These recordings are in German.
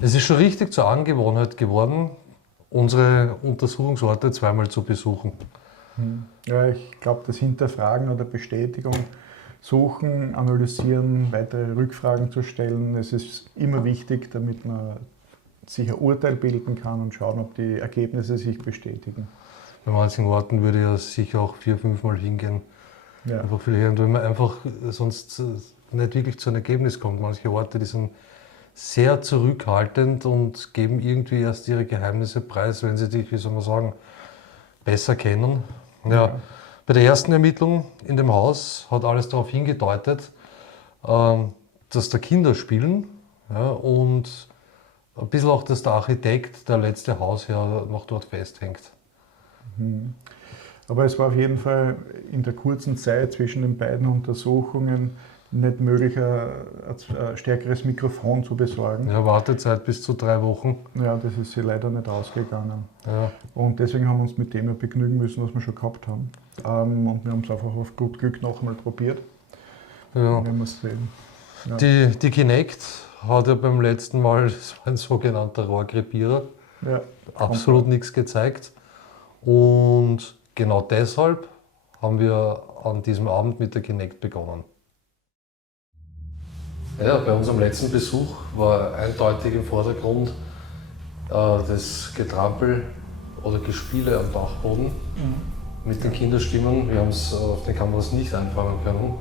Es ist schon richtig zur Angewohnheit geworden, unsere Untersuchungsorte zweimal zu besuchen. Ja, ich glaube, das Hinterfragen oder Bestätigung, Suchen, Analysieren, weitere Rückfragen zu stellen, es ist immer wichtig, damit man sich ein Urteil bilden kann und schauen, ob die Ergebnisse sich bestätigen. Bei manchen Orten würde ich ja sicher auch 4, 5 Mal hingehen. Ja, Einfach weil man einfach sonst nicht wirklich zu einem Ergebnis kommt. Manche Orte, die sind sehr zurückhaltend und geben irgendwie erst ihre Geheimnisse preis, wenn sie dich, wie soll man sagen, besser kennen. Ja. Bei der ersten Ermittlung in dem Haus hat alles darauf hingedeutet, dass da Kinder spielen, ja, und ein bisschen auch, dass der Architekt, der letzte Hausherr, noch dort festhängt. aber es war auf jeden Fall in der kurzen Zeit zwischen den beiden Untersuchungen nicht möglich, ein stärkeres Mikrofon zu besorgen. Ja, Wartezeit bis zu 3 Wochen. Ja, das ist sich leider nicht ausgegangen. Ja. Und deswegen haben wir uns mit dem ja begnügen müssen, was wir schon gehabt haben. Und wir haben es einfach auf gut Glück noch einmal probiert. Ja. Wenn wir es sehen. Ja. Die Kinect hat ja beim letzten Mal, das war ein sogenannter Rohrkrepierer, Ja, absolut nichts gezeigt. Und genau deshalb haben wir an diesem Abend mit der Kinect begonnen. Ja, bei unserem letzten Besuch war eindeutig im Vordergrund das Getrampel oder Gespiele am Dachboden mit den Kinderstimmen. Wir haben es auf den Kameras nicht einfangen können.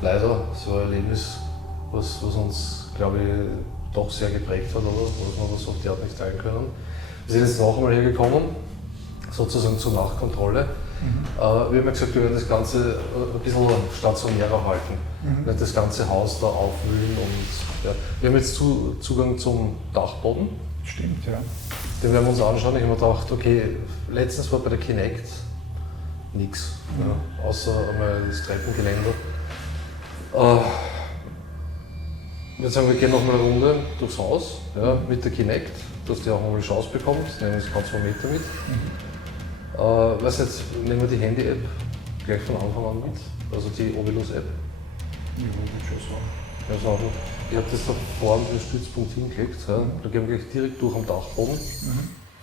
Leider, so ein Erlebnis, was uns, glaube ich, doch sehr geprägt hat, oder? Was wir so auf die Art nicht teilen können. Wir sind jetzt noch einmal hergekommen, sozusagen zur Nachkontrolle. Wir haben ja gesagt, wir werden das Ganze ein bisschen stationärer halten. Nicht das ganze Haus da aufwühlen. Und, ja. Wir haben jetzt Zugang zum Dachboden. Stimmt, ja. Den werden wir uns anschauen. Ich habe mir gedacht, okay, letztens war bei der Kinect nichts, ja, außer einmal das Treppengeländer. Jetzt sagen wir gehen noch mal eine Runde durchs Haus, ja, mit der Kinect, dass die auch mal eine Chance bekommt. Nehmen wir das ganz einen Meter mit. Weiß nicht, nehmen wir die Handy-App gleich von Anfang an mit, also die Ovilus-App. Ich würde schon sagen. Also, ich habe das da vorne den Stützpunkt hingelegt. Ja. Da gehen wir gleich direkt durch am Dachboden,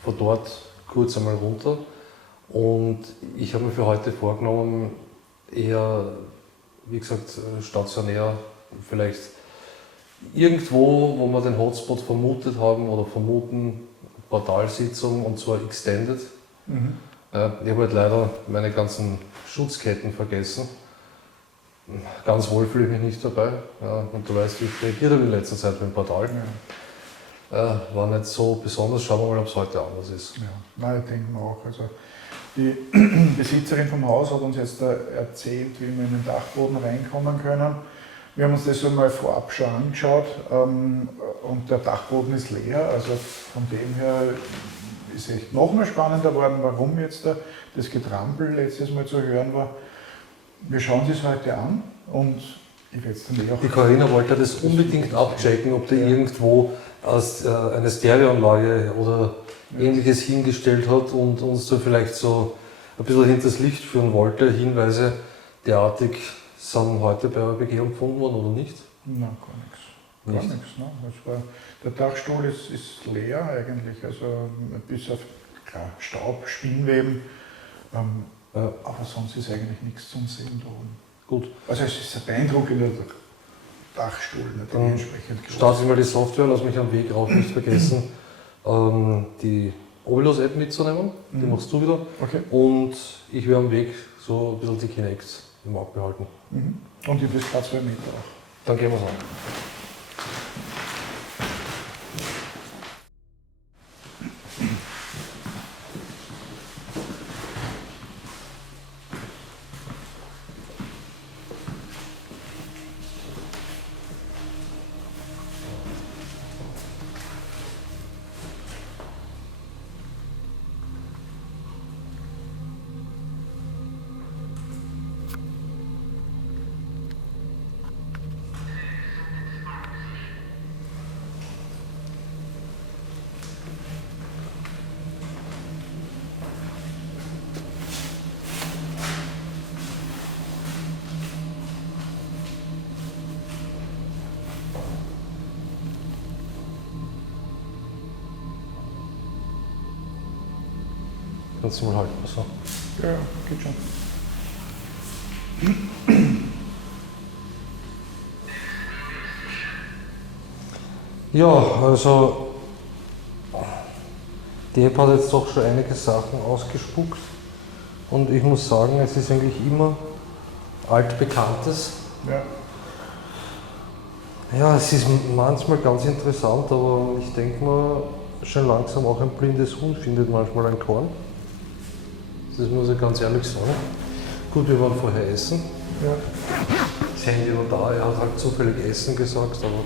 von dort kurz einmal runter. Und ich habe mir für heute vorgenommen, eher, wie gesagt, stationär, vielleicht irgendwo, wo wir den Hotspot vermutet haben oder vermuten, Portalsitzung, und zwar extended. Ich habe halt leider meine ganzen Schutzketten vergessen. Ganz wohl fühle ich mich nicht dabei. Ja, und du weißt, wie ich reagiert habe in letzter Zeit mit dem Portal. Ja. War nicht so besonders. Schauen wir mal, ob es heute anders ist. Ja, nein, ich denke mir auch. Also die Besitzerin vom Haus hat uns jetzt erzählt, wie wir in den Dachboden reinkommen können. Wir haben uns das einmal vorab schon angeschaut und der Dachboden ist leer. Also von dem her ist echt nochmal spannender geworden, warum jetzt das Getrampel letztes Mal zu hören war. Wir schauen es uns heute an und ich werde es dann auch. Die Carina wollte das unbedingt abchecken, ob die irgendwo eine Stereoanlage oder Ähnliches hingestellt hat und uns da vielleicht so ein bisschen hinters Licht führen wollte. Hinweise derartig sind heute bei der Begehung gefunden worden oder nicht? Nein, gar nichts. Gar nichts. Ne? Der Dachstuhl ist leer eigentlich, also bis auf klar, Staub, Spinnweben. Aber sonst ist eigentlich nichts zum Sehen da oben. Gut. Also es ist ein beeindruckender Dachstuhl, natürlich entsprechend groß. Starte ich mal die Software, lass mich am Weg rauf nicht vergessen, die Ovilus-App mitzunehmen. Die machst du wieder. Okay. Und ich werde am Weg so ein bisschen die Kinect im Auge behalten. Und ich bis gerade 2 Meter auch. Dann gehen wir es an. Kannst du mal halten. So. Ja, geht schon. Ja, also die App hat jetzt doch schon einige Sachen ausgespuckt und ich muss sagen, es ist eigentlich immer altbekanntes. Ja. Ja, es ist manchmal ganz interessant, aber ich denke mal, schon langsam auch ein blindes Huhn findet manchmal ein Korn. Das muss ich ganz ehrlich sagen. Gut, wir waren vorher essen. Ja. Das Handy war da, er hat halt zufällig Essen gesagt, aber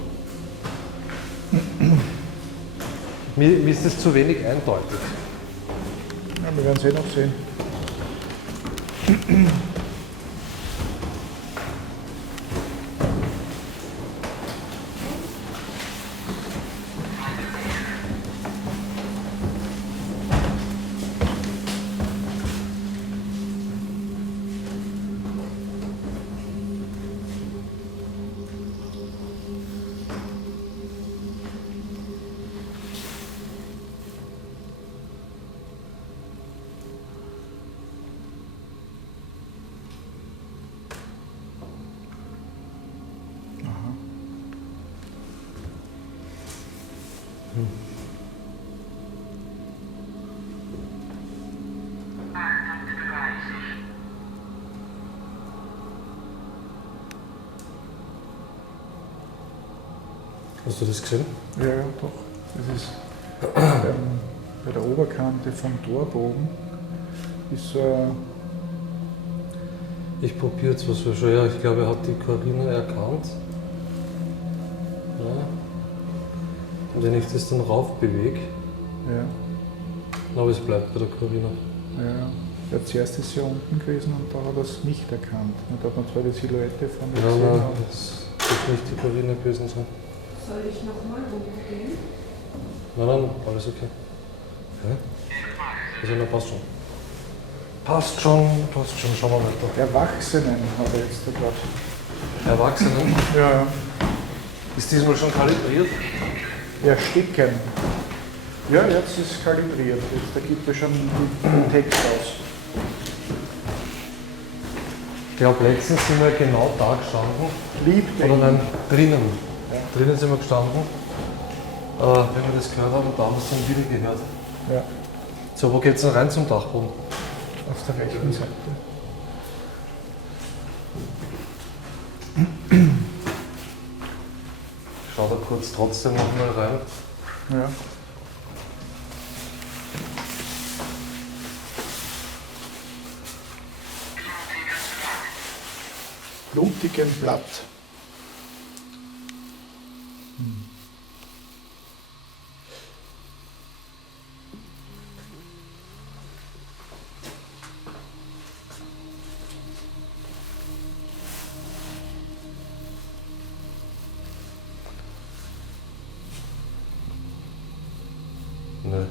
mir ist das zu wenig eindeutig. Ja, wir werden es noch sehen. Hast du das gesehen? Ja, ja, doch. Das ist bei der Oberkante vom Torbogen ist so ein, Ich probiere jetzt was wir schon. Ja, ich glaube, er hat die Corinna erkannt. Ja. Und wenn ich das dann rauf bewege, ja, aber es bleibt bei der Corinna. ja. Ja, zuerst ist sie ja unten gewesen und da hat er es nicht erkannt. Und da hat man zwar die Silhouette von der Ja, gesehen, nein, aber das wird nicht die Corinna gewesen sein. Soll ich nochmal hochgehen? Nein, alles okay. Ja? Also, na, passt schon. Passt schon, schauen wir weiter. Erwachsenen hat er jetzt da gerade. Erwachsenen, Ja, ja. ist diesmal schon kalibriert? Ersticken. Ja, jetzt ist es kalibriert. Jetzt, da gibt er schon den Text aus. Ich glaube, letztens sind wir genau da gestanden. Oder nein, drinnen. Ja. Drinnen sind wir gestanden. Wenn wir das gehört haben, da haben wir es dann wieder gehört. Ja, So, wo geht's denn rein zum Dachboden? auf der rechten Seite. Ich schau da kurz trotzdem nochmal rein. Ja. Blutigen Blatt. Nö.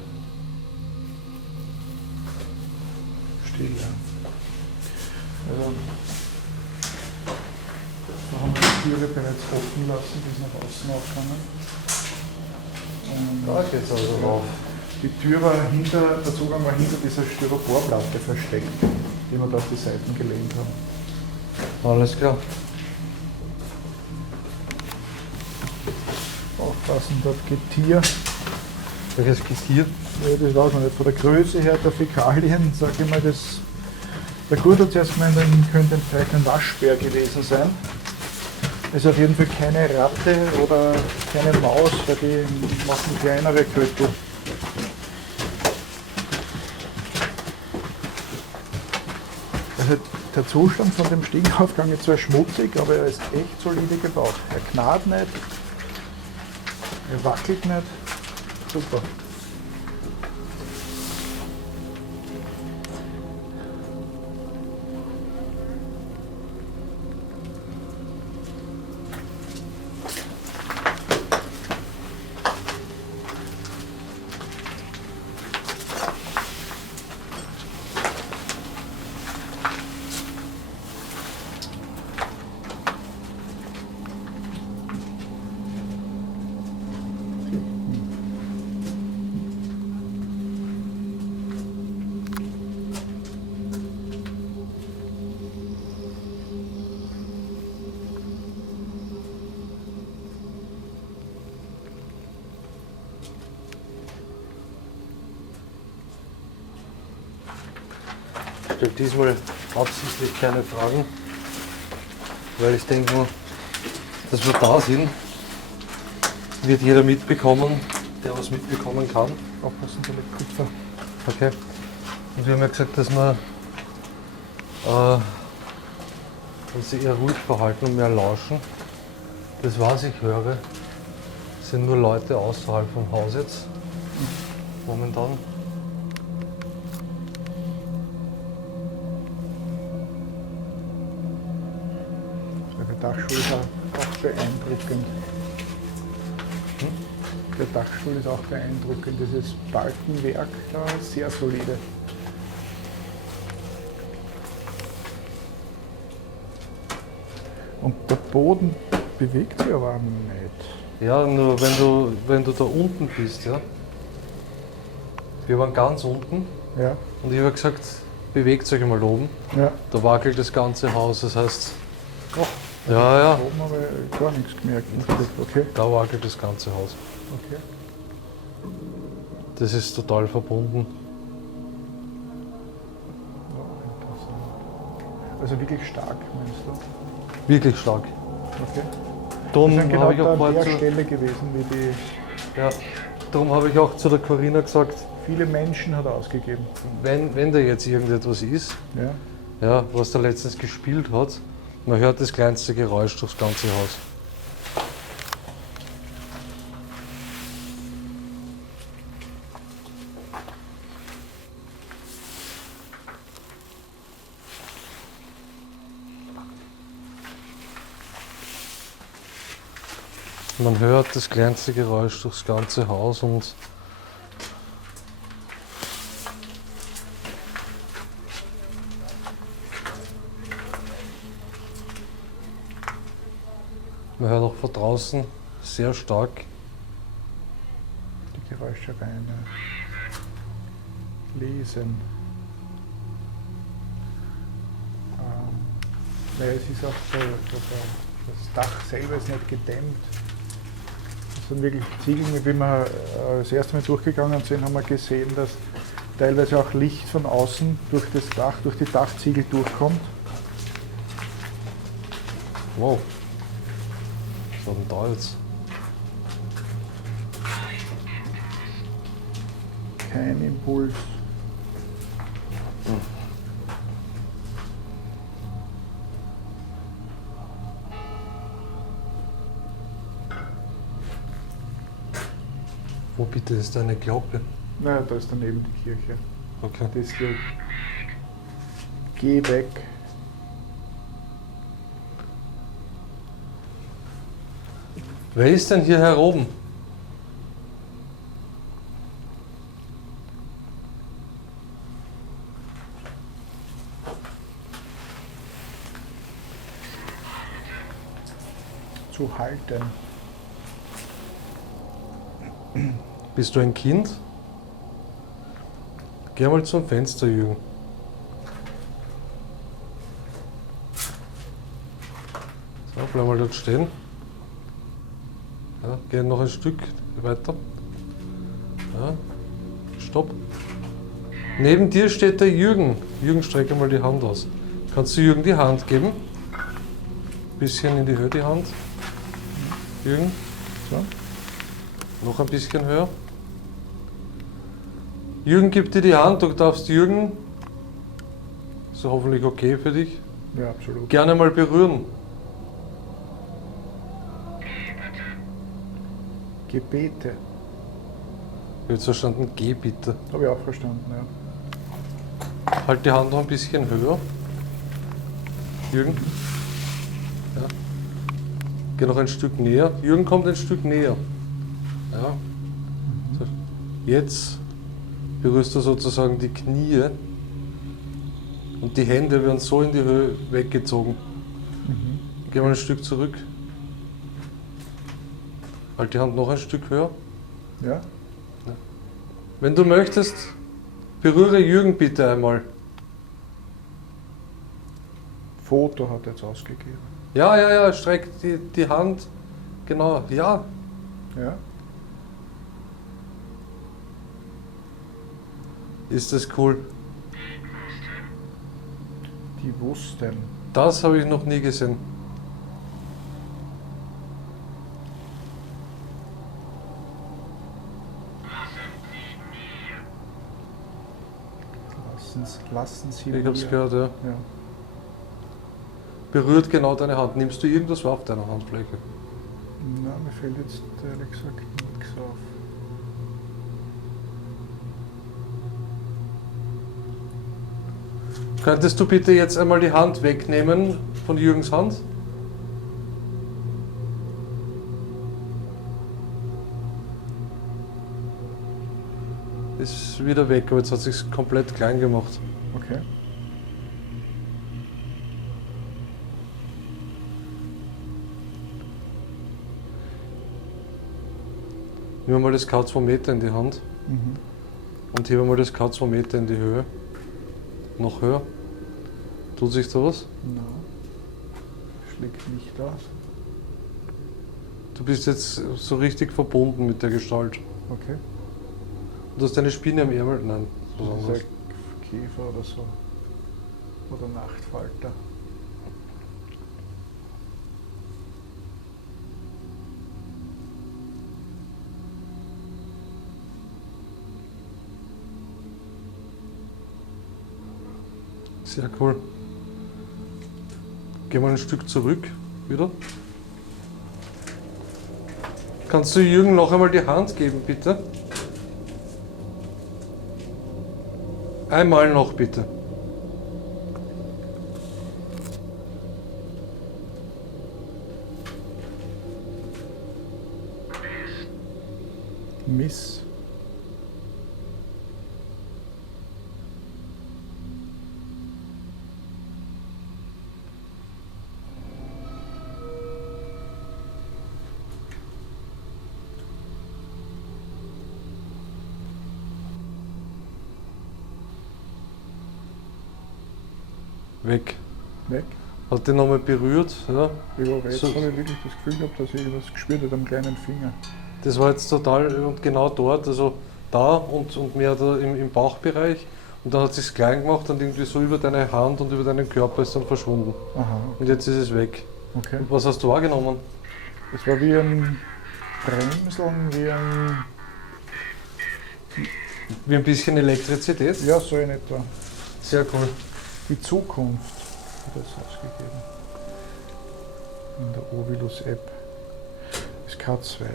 Still, ja. Also, da haben wir die Türe bereits offen lassen, die ist nach außen aufgegangen. Da geht's also rauf. Die Tür war hinter, der Zugang war hinter dieser Styroporplatte versteckt, die wir da auf die Seiten gelehnt haben. Alles klar. Aufpassen, dort geht Tier. Welches Getier? Ja, das weiß man nicht. Von der Größe her der Fäkalien, sage ich mal, das. Der Kurt hat zuerst gemeint, dann könnte vielleicht ein Waschbär gewesen sein. Es ist auf jeden Fall keine Ratte oder keine Maus, weil die machen kleinere Köttel. Also der Zustand von dem Stiegenaufgang ist zwar schmutzig, aber er ist echt solide gebaut. Er knarrt nicht, er wackelt nicht. Super. stelle diesmal absichtlich keine Fragen, weil ich denke, dass wir da sind, wird jeder mitbekommen, der was mitbekommen kann. Aufpassen, da liegt Kupfer. Okay. Und wir haben ja gesagt, dass wir uns eher ruhig verhalten und mehr lauschen. Das, was ich höre, sind nur Leute außerhalb vom Haus jetzt. Momentan. Die Dachstuhl ist auch beeindruckend. Der Dachstuhl ist auch beeindruckend. Dieses Balkenwerk da ist sehr solide. Und der Boden bewegt sich aber nicht. Ja, nur wenn du da unten bist, ja. Wir waren ganz unten Ja, und ich habe gesagt, bewegt euch mal oben. ja. Da wackelt das ganze Haus, das heißt, Oh, ja, ja, oben habe ich gar nichts gemerkt. Okay, da wackelt das ganze Haus. okay. Das ist total verbunden. Ja, interessant. Also wirklich stark, meinst du? Wirklich stark. Okay. Darum Das ist genau habe ich da auch an vorher der zu, Stelle gewesen, wie die ja, darum habe ich auch zu der Corinna gesagt, viele Menschen hat ausgegeben. wenn da jetzt irgendetwas ist, Ja. ja, was da letztens gespielt hat, man hört das kleinste Geräusch durchs ganze Haus. Man hört das kleinste Geräusch durchs ganze Haus und man hört auch von draußen sehr stark. Die Geräuschereien. Lesen. Weil es ist auch so, das Dach selber ist nicht gedämmt. Das sind wirklich Ziegel, wie wir das erste Mal durchgegangen sind, haben wir gesehen, dass teilweise auch Licht von außen durch das Dach, durch die Dachziegel durchkommt. Wow. Was war denn da jetzt? Kein Impuls. Wo bitte ist da eine Glocke? Naja, da ist daneben die Kirche. Okay. Das hier. Geh weg. Wer ist denn hier heroben? Zu halten. Bist du ein Kind? Geh mal zum Fenster, Jürgen. So, bleib mal dort stehen. Ja, geh noch ein Stück weiter. Ja, stopp. Neben dir steht der Jürgen. Jürgen, strecke mal die Hand aus. Kannst du Jürgen die Hand geben? Bisschen in die Höhe die Hand. Jürgen, So. noch ein bisschen höher. Jürgen, gib dir die Hand, du darfst Jürgen, ist hoffentlich okay für dich, Ja, absolut. gerne mal berühren. Gebete. Ich habe jetzt verstanden, geh bitte. Habe ich auch verstanden, ja. Halt die Hand noch ein bisschen höher. Jürgen. Ja. Geh noch ein Stück näher. Jürgen kommt ein Stück näher. Ja. So. Jetzt berührst du sozusagen die Knie und die Hände werden so in die Höhe weggezogen. Geh mal ein Stück zurück. Halt die Hand noch ein Stück höher. Ja? Wenn du möchtest, berühre Jürgen bitte einmal. Foto hat er jetzt ausgegeben. Ja, streck die Hand. Genau, ja. Ja? Ist das cool? gewussten. Das habe ich noch nie gesehen. Lassen Sie Ich habe es mir- gehört, ja. Ja. Berührt genau deine Hand. Nimmst du irgendwas wahr auf deiner Handfläche? Nein, mir fällt jetzt ehrlich gesagt nichts auf. Könntest du bitte jetzt einmal die Hand wegnehmen von Jürgens Hand? Ist wieder weg, aber jetzt hat es sich komplett klein gemacht. Okay. Nehmen wir mal das K2 in die Hand Mhm. und heben mal das K2 in die Höhe. Noch höher. Tut sich da was? Nein. Schlägt nicht aus. Du bist jetzt so richtig verbunden mit der Gestalt. Okay. Und du hast eine Spinne am Ärmel? Nein. Was Das ist anderes. ein Käfer oder so. Oder Nachtfalter. Sehr cool. Geh mal ein Stück zurück, wieder. Kannst du Jürgen noch einmal die Hand geben, bitte? Einmal noch, bitte. Miss. Weg. Weg. Hat den nochmal berührt, ja. Ja, aber jetzt So. habe ich wirklich das Gefühl gehabt, dass ich irgendwas gespürt habe am kleinen Finger. Das war jetzt total und genau dort, also da und mehr da im Bauchbereich. Und dann hat es sich klein gemacht und irgendwie so über deine Hand und über deinen Körper ist dann verschwunden. Aha, Und jetzt ist es weg. okay. Und was hast du wahrgenommen? Es war wie ein Bremseln, wie ein. Wie ein bisschen Elektrizität? Ja, so in etwa. Sehr cool. Die Zukunft hat das ausgegeben. In der Ovilus-App. Das K2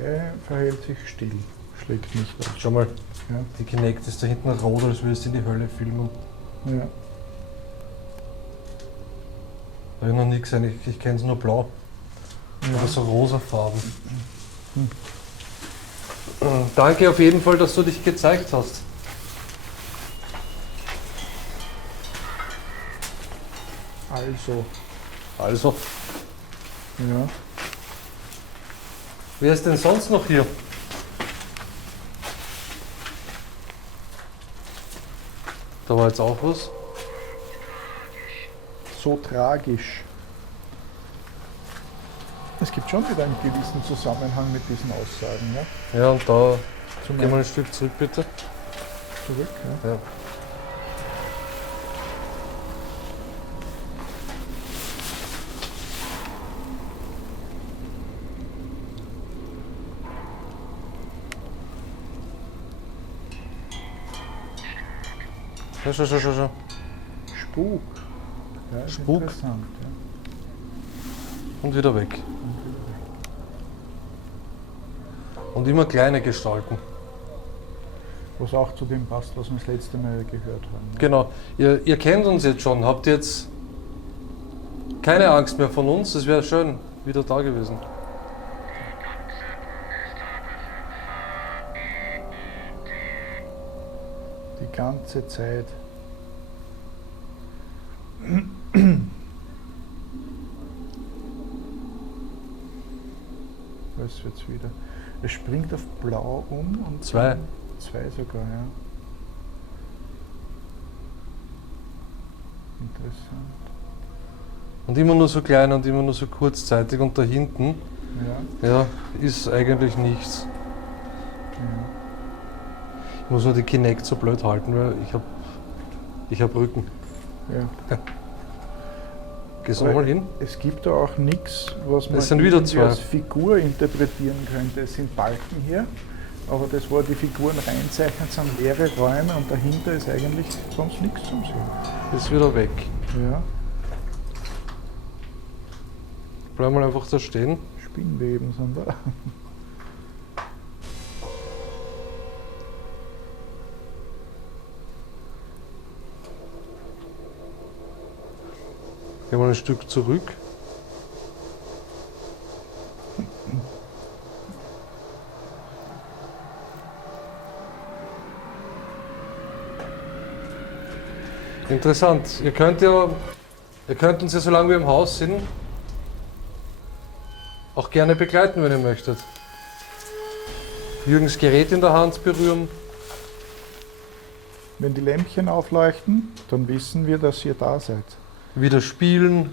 verhält sich still, schlägt nicht aus. Schau mal, Ja, die Kinect ist da hinten rot, als würdest du in die Hölle filmen. ja. Habe ich noch nie gesehen, ich kenne es nur blau. Oder so rosa Farben. Danke auf jeden Fall, dass du dich gezeigt hast. Also, Ja. wer ist denn sonst noch hier? Da war jetzt auch was. So tragisch. Es gibt schon wieder einen gewissen Zusammenhang mit diesen Aussagen, ja? Ja, und da, Zum geh mal ein Stück zurück bitte. zurück, ja? Ja. Schau. Spuk. Ja, ist Spuk. interessant, ja. Und wieder weg. Und immer kleine Gestalten. Was auch zu dem passt, was wir das letzte Mal gehört haben. Ne? Genau. Ihr kennt uns jetzt schon. Habt jetzt keine Angst mehr von uns? Es wäre schön, wieder da gewesen. Die ganze Zeit. Was wird's wieder? Es springt auf Blau um und Zwei. dann zwei sogar, ja. Interessant. Und immer nur so klein und immer nur so kurzzeitig. Und da hinten, Ja, ja, ist eigentlich nichts. ja. Ich muss nur die Kinect so blöd halten, weil ich hab Rücken. Ja. Gehst du nochmal hin? Es gibt da auch nichts, was man Es sind wieder irgendwie zwei. als Figur interpretieren könnte. Es sind Balken hier, aber das, wo die Figuren reinzeichnet, sind leere Räume und dahinter ist eigentlich sonst nichts zum Sehen. Ist wieder weg. Ja, Bleib mal einfach da stehen. Spinnweben sind da. Geh mal ein Stück zurück. Interessant. Ihr könnt uns ja, solange wir im Haus sind, auch gerne begleiten, wenn ihr möchtet. Jürgens Gerät in der Hand berühren. Wenn die Lämpchen aufleuchten, dann wissen wir, dass ihr da seid. Wieder spielen.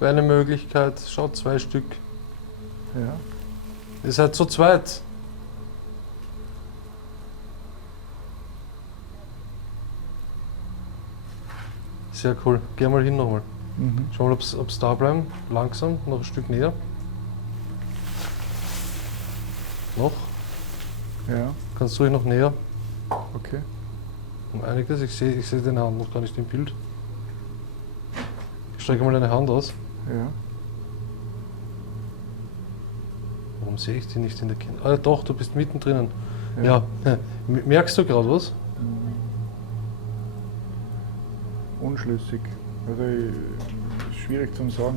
Wäre eine Möglichkeit. Schaut, 2 Stück. Ja. Ihr seid zu zweit. Sehr cool. Geh mal hin nochmal. Mhm. Schau mal, ob's da bleiben. Langsam, noch ein Stück näher. Noch. Ja, Kannst du ruhig noch näher. okay. Um einiges. Ich sehe deine Hand noch gar nicht im Bild. Strecke mal deine Hand aus. Ja. Warum sehe ich die nicht in der Kind? Ah, doch, du bist mittendrin. Ja. Merkst du gerade was? Unschlüssig. Also schwierig zu sagen.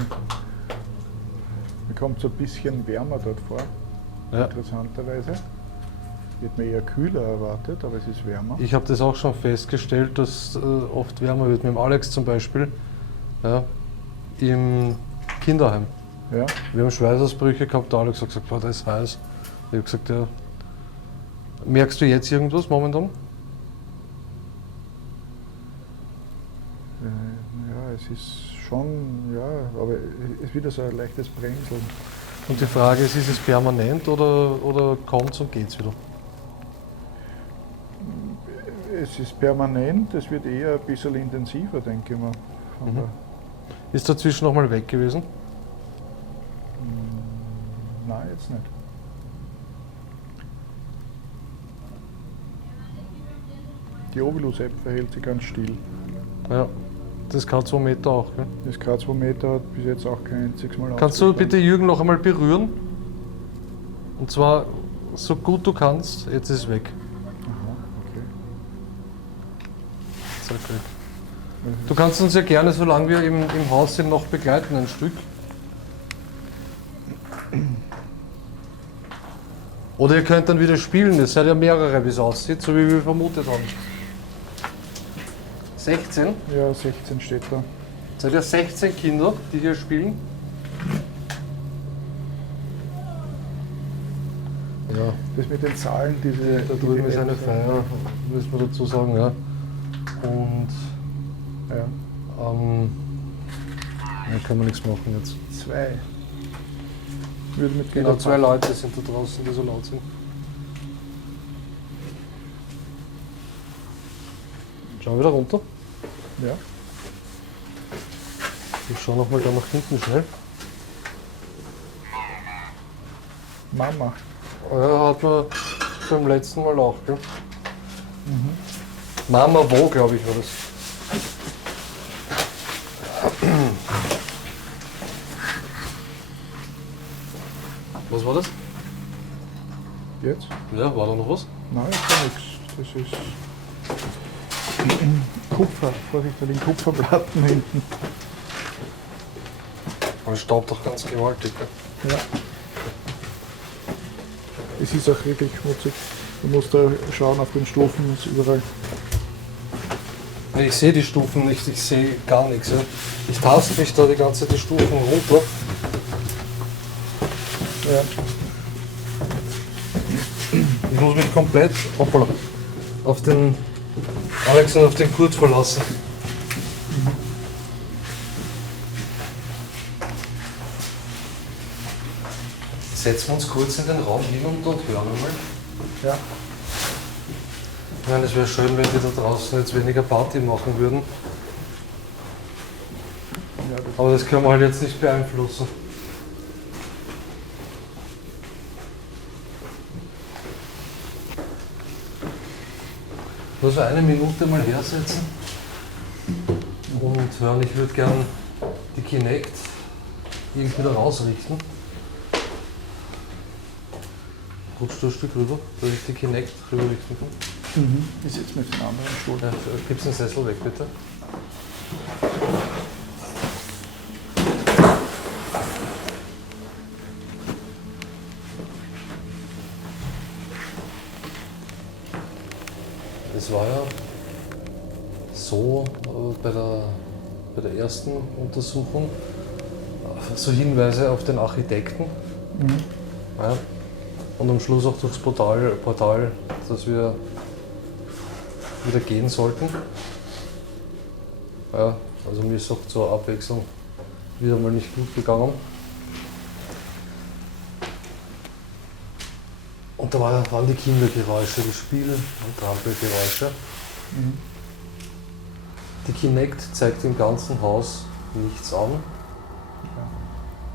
Mir kommt so ein bisschen wärmer dort vor, Ja. interessanterweise. Ich hätte mir eher kühler erwartet, aber es ist wärmer. Ich habe das auch schon festgestellt, dass oft wärmer wird. Mit dem Alex zum Beispiel. Ja, im Kinderheim. Ja, Wir haben Schweißausbrüche gehabt, der Alex hat gesagt, boah, da ist heiß. Ich habe gesagt, ja. Merkst du jetzt irgendwas momentan? ja, es ist schon, ja, aber es ist wieder so ein leichtes Bremseln. Und die Frage ist es permanent oder kommt es und geht es wieder? Es ist permanent, es wird eher ein bisschen intensiver, denke ich mal. Von Mhm. der- Ist dazwischen nochmal weg gewesen? Nein, jetzt nicht. Die Ovilus-App verhält sich ganz still. Ja. Das K2 Meter auch, gell? Das K2 Meter hat bis jetzt auch kein einziges Mal Kannst du ausgestanden. bitte Jürgen noch einmal berühren? Und zwar so gut du kannst. Jetzt ist es weg. Aha, okay. Zack, weg. Du kannst uns ja gerne, solange wir im Haus sind, noch begleiten ein Stück. Oder ihr könnt dann wieder spielen, es seid ja mehrere, wie es aussieht, so wie wir vermutet haben. 16? Ja, 16 steht da. Seid ihr 16 Kinder, die hier spielen? Ja, Das mit den Zahlen, diese. da drüben ist eine Feier, müssen wir dazu sagen, ja. Und Ja, ja, kann man nichts machen jetzt. 2. Würde mit Genau, jeder 2 Leute sind da draußen, die so laut sind. Schau wieder runter. Ja, Ich schau nochmal da nach hinten schnell. Mama. Ja, hat man beim letzten Mal auch, gell? Mama wo, glaube ich, war das. Was war das? Jetzt? Ja, war da noch was? Nein, ist ja nichts. Das ist Kupfer. Vorsicht bei den Kupferplatten hinten. Aber es staubt doch ganz gewaltig. Gell? Ja. Es ist auch wirklich schmutzig. Du musst da schauen auf den Stufen, ist überall. Ich sehe die Stufen nicht, ich sehe gar nichts. Ja. Ich taste mich da die ganze Zeit die Stufen runter. Ja. Ich muss mich komplett hoppala, auf den Alex und auf den Kurt verlassen. Setzen wir uns kurz in den Raum hin und hören einmal. Ja. Ich meine, es wäre schön, wenn die da draußen jetzt weniger Party machen würden. Ja, Aber das können wir halt jetzt nicht beeinflussen. Nur so eine Minute mal hersetzen und hören, ich würde gern die Kinect irgendwie da rausrichten. Rutschst du ein Stück rüber, dass ich die Kinect rüberrichten kann? Ich sitze mit dem anderen Stuhl. Ja, gib's den Sessel weg, bitte. Es war ja so bei der ersten Untersuchung so Hinweise auf den Architekten. Ja. Und am Schluss auch durchs Portal, dass wir wieder gehen sollten. Ja, also mir ist auch zur Abwechslung wieder mal nicht gut gegangen. Und da waren die Kindergeräusche, die Spiel- und Trampelgeräusche. Die Kinect zeigt im ganzen Haus nichts an.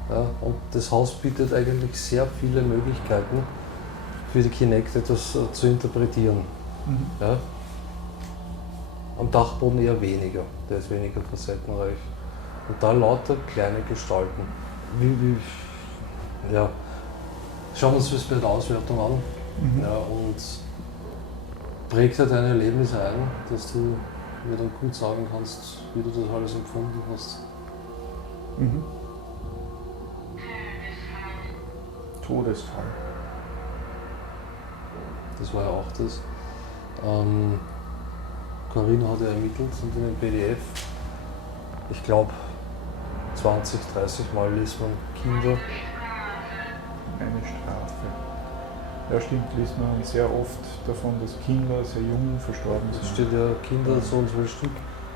Ja, und das Haus bietet eigentlich sehr viele Möglichkeiten für die Kinect etwas zu interpretieren. Ja. Am Dachboden eher weniger, der ist weniger facettenreich. Und da lauter kleine Gestalten. Ja. Schauen wir uns das bei der Auswertung an. Ja, und prägt halt deine Erlebnisse ein, dass du mir dann gut sagen kannst, wie du das alles empfunden hast. Todesfall. Das war ja auch das. Corinna hat ja ermittelt und in dem PDF, ich glaube 20, 30 Mal liest man Kinder. Eine Strafe. Ja, stimmt, liest man sehr oft davon, dass Kinder sehr jung verstorben Es sind. steht ja Kinder so und so ein Stück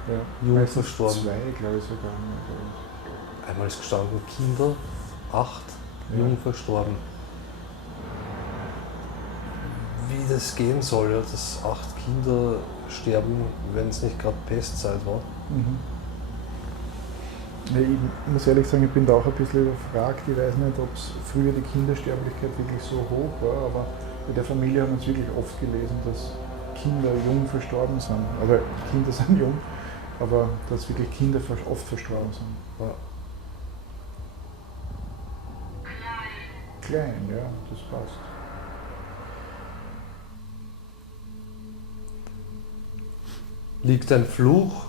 Ja, jung meistens verstorben. 2, glaube ich sogar. Einmal ist gestanden Kinder, 8 jung verstorben. Wie das gehen soll, ja, dass 8 Kinder sterben, wenn es nicht gerade Pestzeit war. Ja, ich muss ehrlich sagen, ich bin da auch ein bisschen überfragt. Ich weiß nicht, ob es früher die Kindersterblichkeit wirklich so hoch war, aber bei der Familie haben wir es wirklich oft gelesen, dass Kinder jung verstorben sind. Also Kinder sind jung, aber dass wirklich Kinder oft verstorben sind. Ja. Klein, ja, das passt. Liegt ein Fluch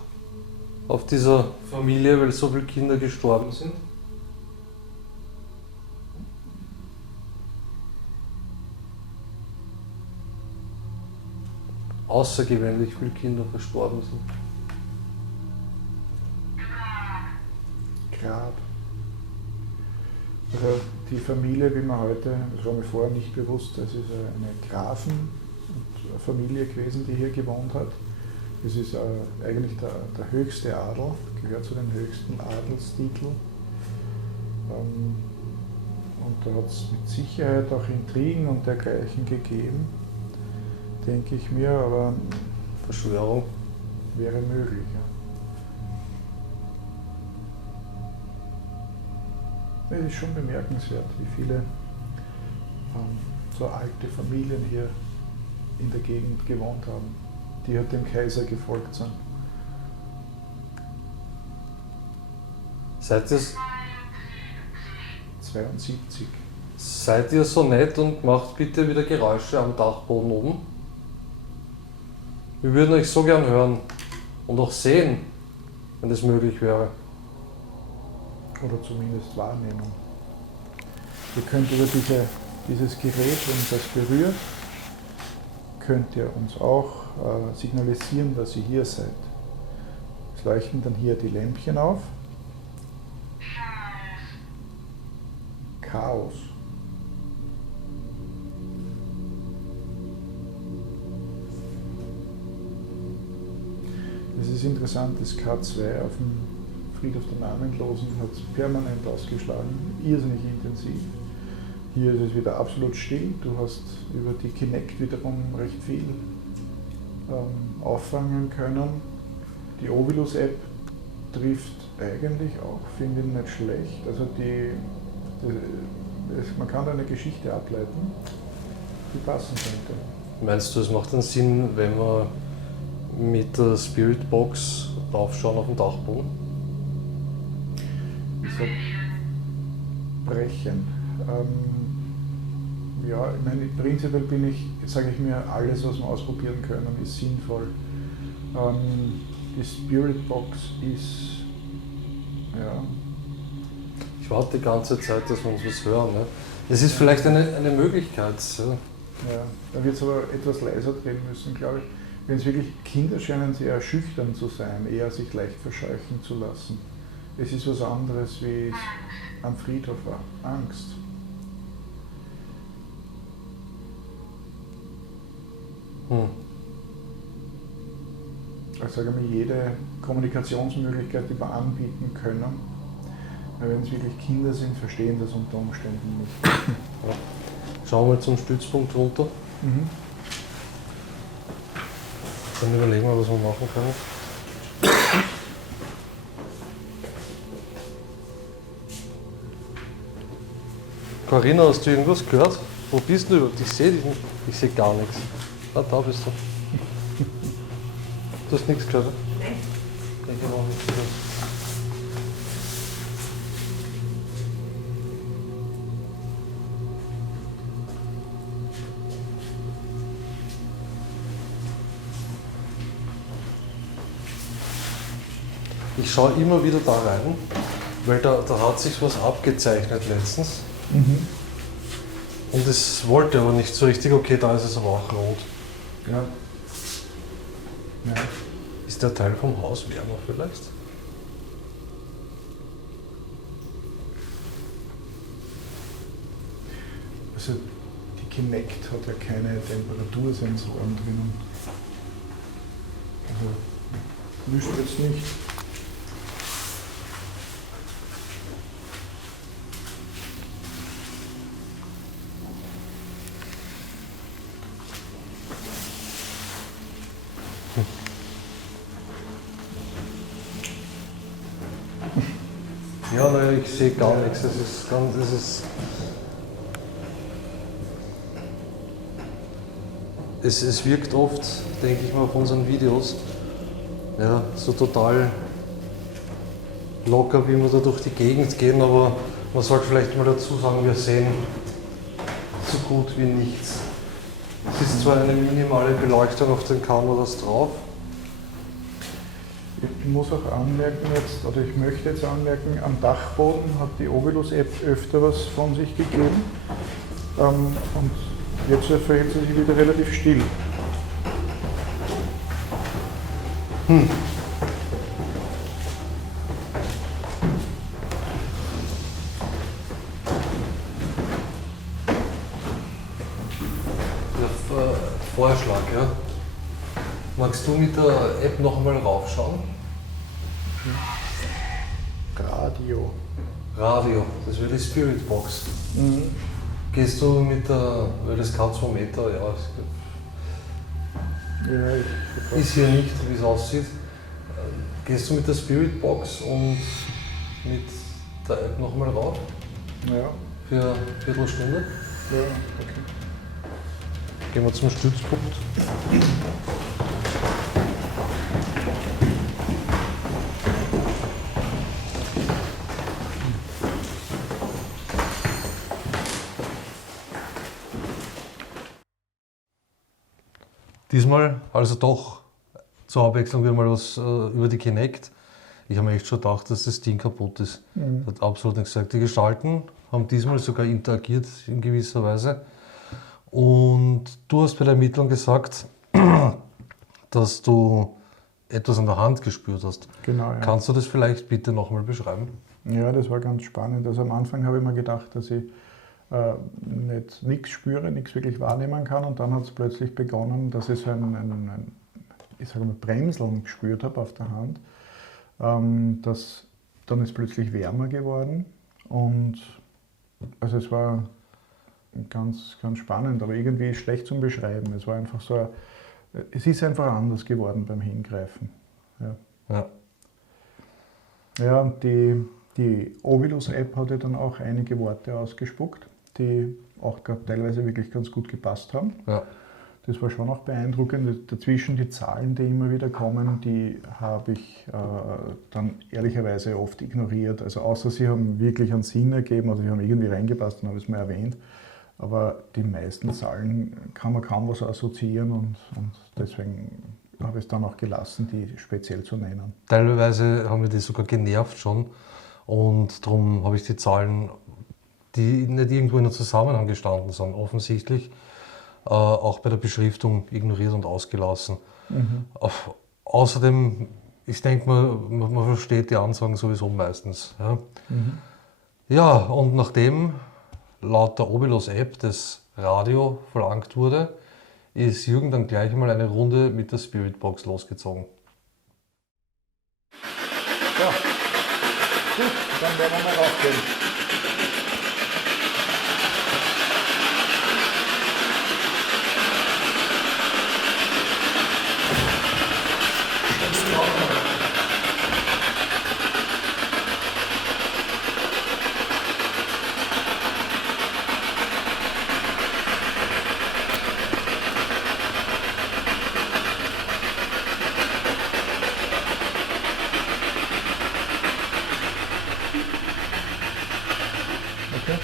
auf dieser Familie, weil so viele Kinder gestorben sind? Außergewöhnlich viele Kinder verstorben sind. Grab. Also die Familie, wie man heute, das war mir vorher nicht bewusst, das ist eine Grafenfamilie gewesen, die hier gewohnt hat. Das ist eigentlich der höchste Adel, gehört zu den höchsten Adelstiteln. Und da hat es mit Sicherheit auch Intrigen und dergleichen gegeben, denke ich mir, aber Verschwörung. wäre möglich. Ja. Es ist schon bemerkenswert, wie viele so alte Familien hier in der Gegend gewohnt haben, die halt dem Kaiser gefolgt sind. Seid ihr so nett und macht bitte wieder Geräusche am Dachboden oben? Wir würden euch so gern hören und auch sehen, wenn das möglich wäre. Oder zumindest wahrnehmen. Ihr könnt über dieses Gerät, wenn das berührt, könnt ihr uns auch signalisieren, dass ihr hier seid. Es leuchten dann hier die Lämpchen auf. Chaos. Es ist interessant, das K2 auf dem Friedhof der Namenlosen hat permanent ausgeschlagen, irrsinnig intensiv. Hier ist es wieder absolut still. Du hast über die Kinect wiederum recht viel auffangen können. Die Ovilus-App trifft eigentlich auch, finde ich nicht schlecht. Also man kann da eine Geschichte ableiten, die passen könnte. Meinst du, es macht einen Sinn, wenn wir mit der Spiritbox draufschauen auf den Dachboden? Ich sag brechen. Ja, ich meine, prinzipiell sage ich mir, alles, was wir ausprobieren können, ist sinnvoll. Die Spiritbox ist, ja. Ich warte die ganze Zeit, dass wir uns was hören. Ne? Das ist vielleicht eine Möglichkeit. Ja. Ja, da wird es aber etwas leiser drehen müssen, glaube ich. Wenn es wirklich, Kinder scheinen sehr schüchtern zu sein, eher sich leicht verscheuchen zu lassen. Es ist was anderes, wie es am Friedhof war. Angst. Ich sage mal, jede Kommunikationsmöglichkeit, die wir anbieten können, weil wenn es wirklich Kinder sind, verstehen das unter Umständen nicht. Ja. Schauen wir zum Stützpunkt runter. Mhm. Dann überlegen wir, was wir machen können. Corinna, hast du irgendwas gehört? Wo bist du überhaupt? Ich sehe dich nicht. Ich sehe gar nichts. Ah, da bist du. Du hast nichts gehört? Nein. Ich habe auch nichts gehört. Ich schaue immer wieder da rein, weil da hat sich was abgezeichnet letztens. Mhm. Und es wollte aber nicht so richtig. Okay, da ist es aber auch rot. Ja. Ja. Ist der Teil vom Haus wärmer vielleicht? Also die Kinect hat ja keine Temperatursensoren drinnen. Also wüsste jetzt nicht. Ja, nein, ich sehe gar nichts. Das ist ganz, es wirkt oft, denke ich mal, auf unseren Videos, ja, so total locker, wie wir da durch die Gegend gehen, aber man sollte vielleicht mal dazu sagen, wir sehen so gut wie nichts. Es ist zwar eine minimale Beleuchtung auf den Kameras drauf. Ich muss auch anmerken jetzt, oder ich möchte jetzt anmerken, am Dachboden hat die Ovilus-App öfter was von sich gegeben. Und jetzt verhält sie sich wieder relativ still. Der Vorschlag, ja. Magst du mit der App nochmal raufschauen? Radio. Radio, das wäre die Spiritbox. Mhm. Gehst du mit der, weil das kann 2 Meter, ja, Ja, ist hier nicht, wie es aussieht. Gehst du mit der Spiritbox und mit der App nochmal rauf ja, für eine Viertelstunde? ja, okay. Gehen wir zum Stützpunkt. Diesmal also doch zur Abwechslung wieder mal was über die Kinect. Ich habe mir echt schon gedacht, dass das Ding kaputt ist. Mhm. Hat absolut nichts gesagt. Die Gestalten haben diesmal sogar interagiert in gewisser Weise. Und du hast bei der Ermittlung gesagt, dass du etwas an der Hand gespürt hast. Genau, ja. Kannst du das vielleicht bitte nochmal beschreiben? Ja, das war ganz spannend. Also am Anfang habe ich mir gedacht, dass ich nichts spüre, nichts wirklich wahrnehmen kann. Und dann hat es plötzlich begonnen, dass ich so ein ich sage mal, Bremseln gespürt habe auf der Hand. Dann ist es plötzlich wärmer geworden. Und also es war ganz, ganz spannend, aber irgendwie schlecht zum Beschreiben. Es war einfach so, es ist einfach anders geworden beim Hingreifen. Ja. Ja. Ja, und die Ovilus-App hat ja dann auch einige Worte ausgespuckt, die auch teilweise wirklich ganz gut gepasst haben. Ja. Das war schon auch beeindruckend. Dazwischen die Zahlen, die immer wieder kommen, die habe ich dann ehrlicherweise oft ignoriert. Also außer sie haben wirklich einen Sinn ergeben oder sie haben irgendwie reingepasst, dann habe ich es mal erwähnt. Aber die meisten Zahlen kann man kaum was assoziieren und deswegen habe ich es dann auch gelassen, die speziell zu nennen. Teilweise haben wir die sogar genervt schon und darum habe ich die Zahlen, die nicht irgendwo in einem Zusammenhang gestanden sind, offensichtlich auch bei der Beschriftung ignoriert und ausgelassen. Außerdem, ich denke man versteht die Ansagen sowieso meistens. Ja, ja, und nachdem laut der Ovilus-App das Radio verlangt wurde, ist Jürgen dann gleich mal eine Runde mit der Spiritbox losgezogen. Ja, gut, dann werden wir mal raufgehen. Okay.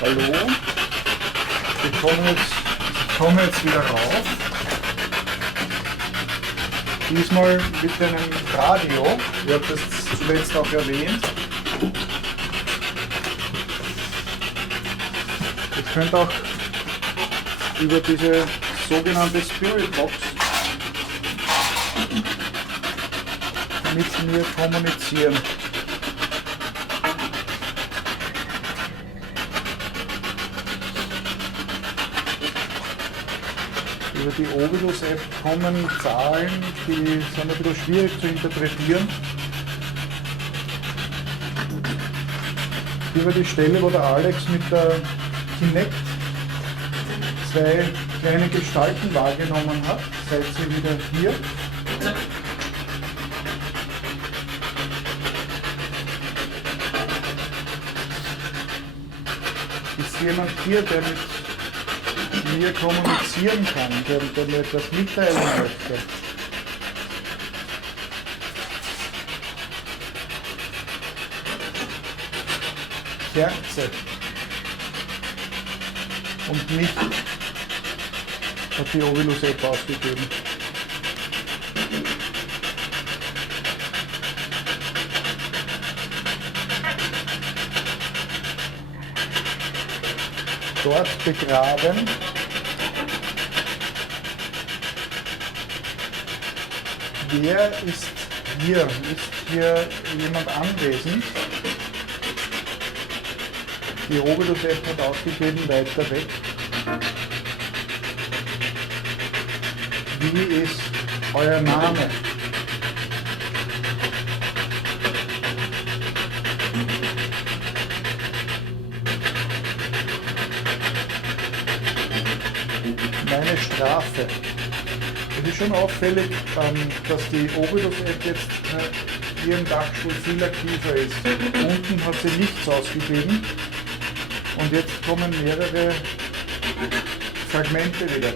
Hallo, ich komme jetzt wieder rauf. Diesmal mit einem Radio, ich habe das zuletzt auch erwähnt. Ihr könnt auch über diese sogenannte Spiritbox mit mir kommunizieren. Über die Ovilus-App kommen Zahlen, die sind ein bisschen schwierig zu interpretieren. Über die Stelle, wo der Alex mit der Kinect zwei kleine Gestalten wahrgenommen hat, seid ihr wieder hier. Ist jemand hier, der mit mir kommunizieren kann, der mir etwas mitteilen möchte? Kerze. Und mich hat die Ovilus-App ausgegeben. Dort begraben wer ist hier? Ist hier jemand anwesend? Die Ovilus-App hat ausgegeben, weiter weg. Wie ist euer Name? keine Strafe. Es ist schon auffällig, dass die Obolus-App jetzt hier im Dachstuhl viel aktiver ist. Unten hat sie nichts ausgegeben und jetzt kommen mehrere Fragmente wieder.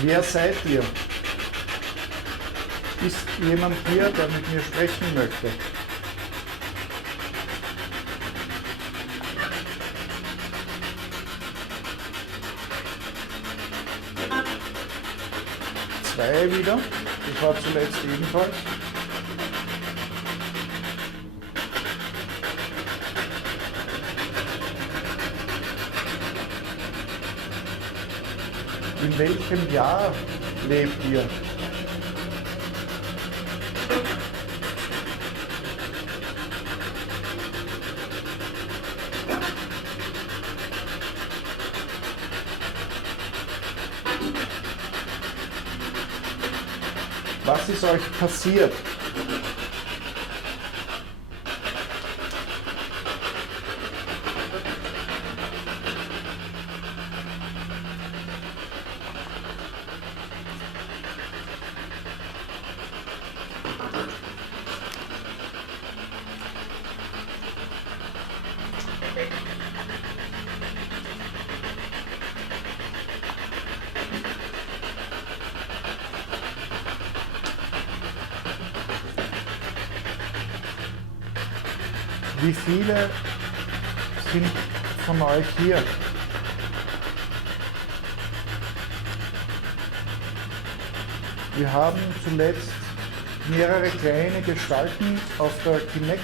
Wer seid ihr? Ist jemand hier, der mit mir sprechen möchte? Zwei wieder, das war zuletzt ebenfalls. In welchem Jahr lebt ihr? Was ist euch passiert? Wie viele sind von euch hier? Wir haben zuletzt mehrere kleine Gestalten auf der Kinect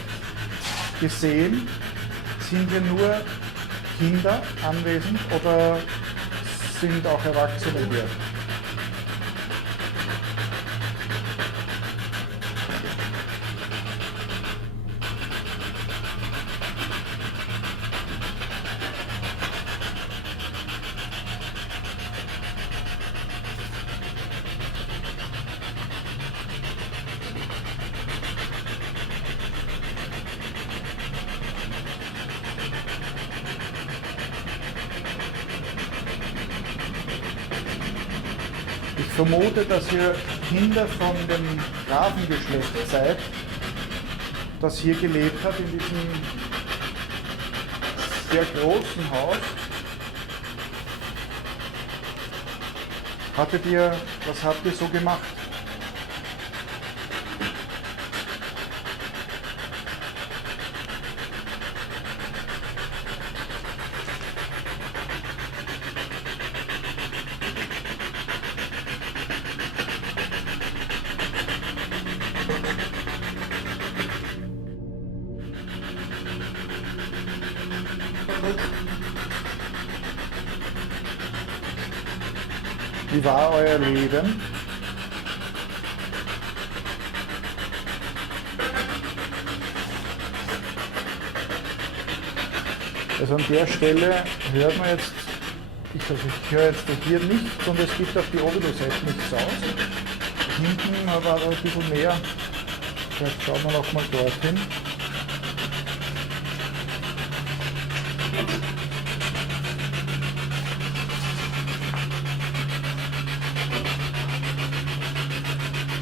gesehen. Sind hier nur Kinder anwesend oder sind auch Erwachsene hier? Ich vermute, dass ihr Kinder von dem Grafengeschlecht seid, das hier gelebt hat, in diesem sehr großen Haus. Was habt ihr so gemacht? Wie war euer Leben? Also an der Stelle hört man jetzt, ich höre jetzt hier nichts und es gibt auf die Obolus-App nichts aus. Hinten war ein bisschen mehr. Vielleicht schauen wir noch mal dorthin.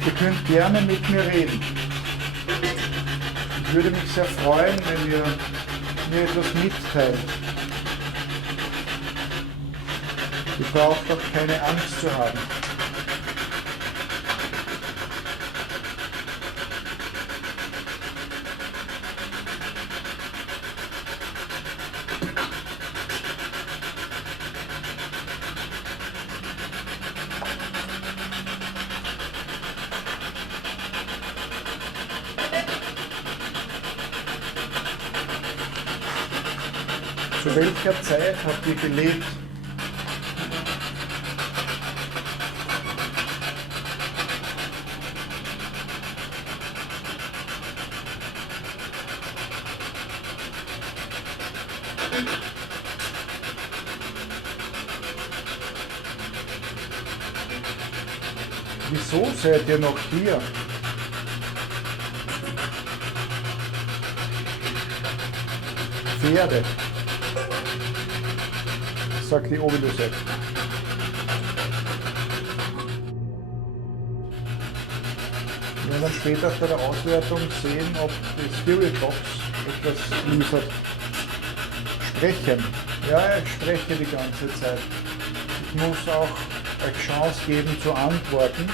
Ihr könnt gerne mit mir reden. Ich würde mich sehr freuen, wenn ihr mir etwas mitteilt. Ihr braucht doch keine Angst zu haben. Zu welcher Zeit habt ihr gelebt? Wieso seid ihr noch hier? Pferde, sagt die Ovilus. Wir werden später bei der Auswertung sehen, ob die Spirit Box etwas liefert. Sprechen. Ja, ich spreche die ganze Zeit. Ich muss auch euch Chance geben zu antworten.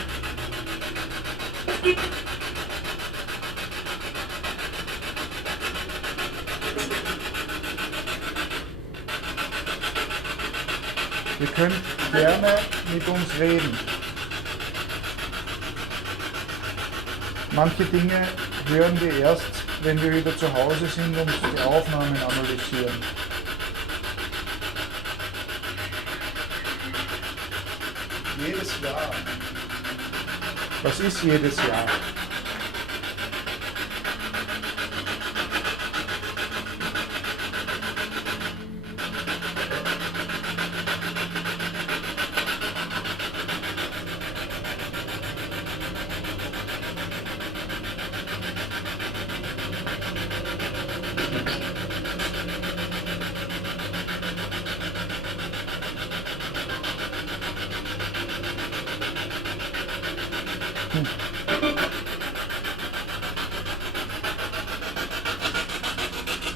Ihr könnt gerne mit uns reden. Manche Dinge hören wir erst, wenn wir wieder zu Hause sind und die Aufnahmen analysieren. Jedes Jahr. Was ist jedes Jahr?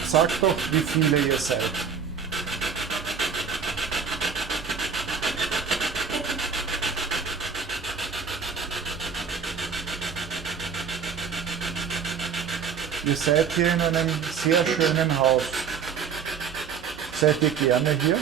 Sagt doch, wie viele ihr seid. Ihr seid hier in einem sehr schönen Haus. Seid ihr gerne hier?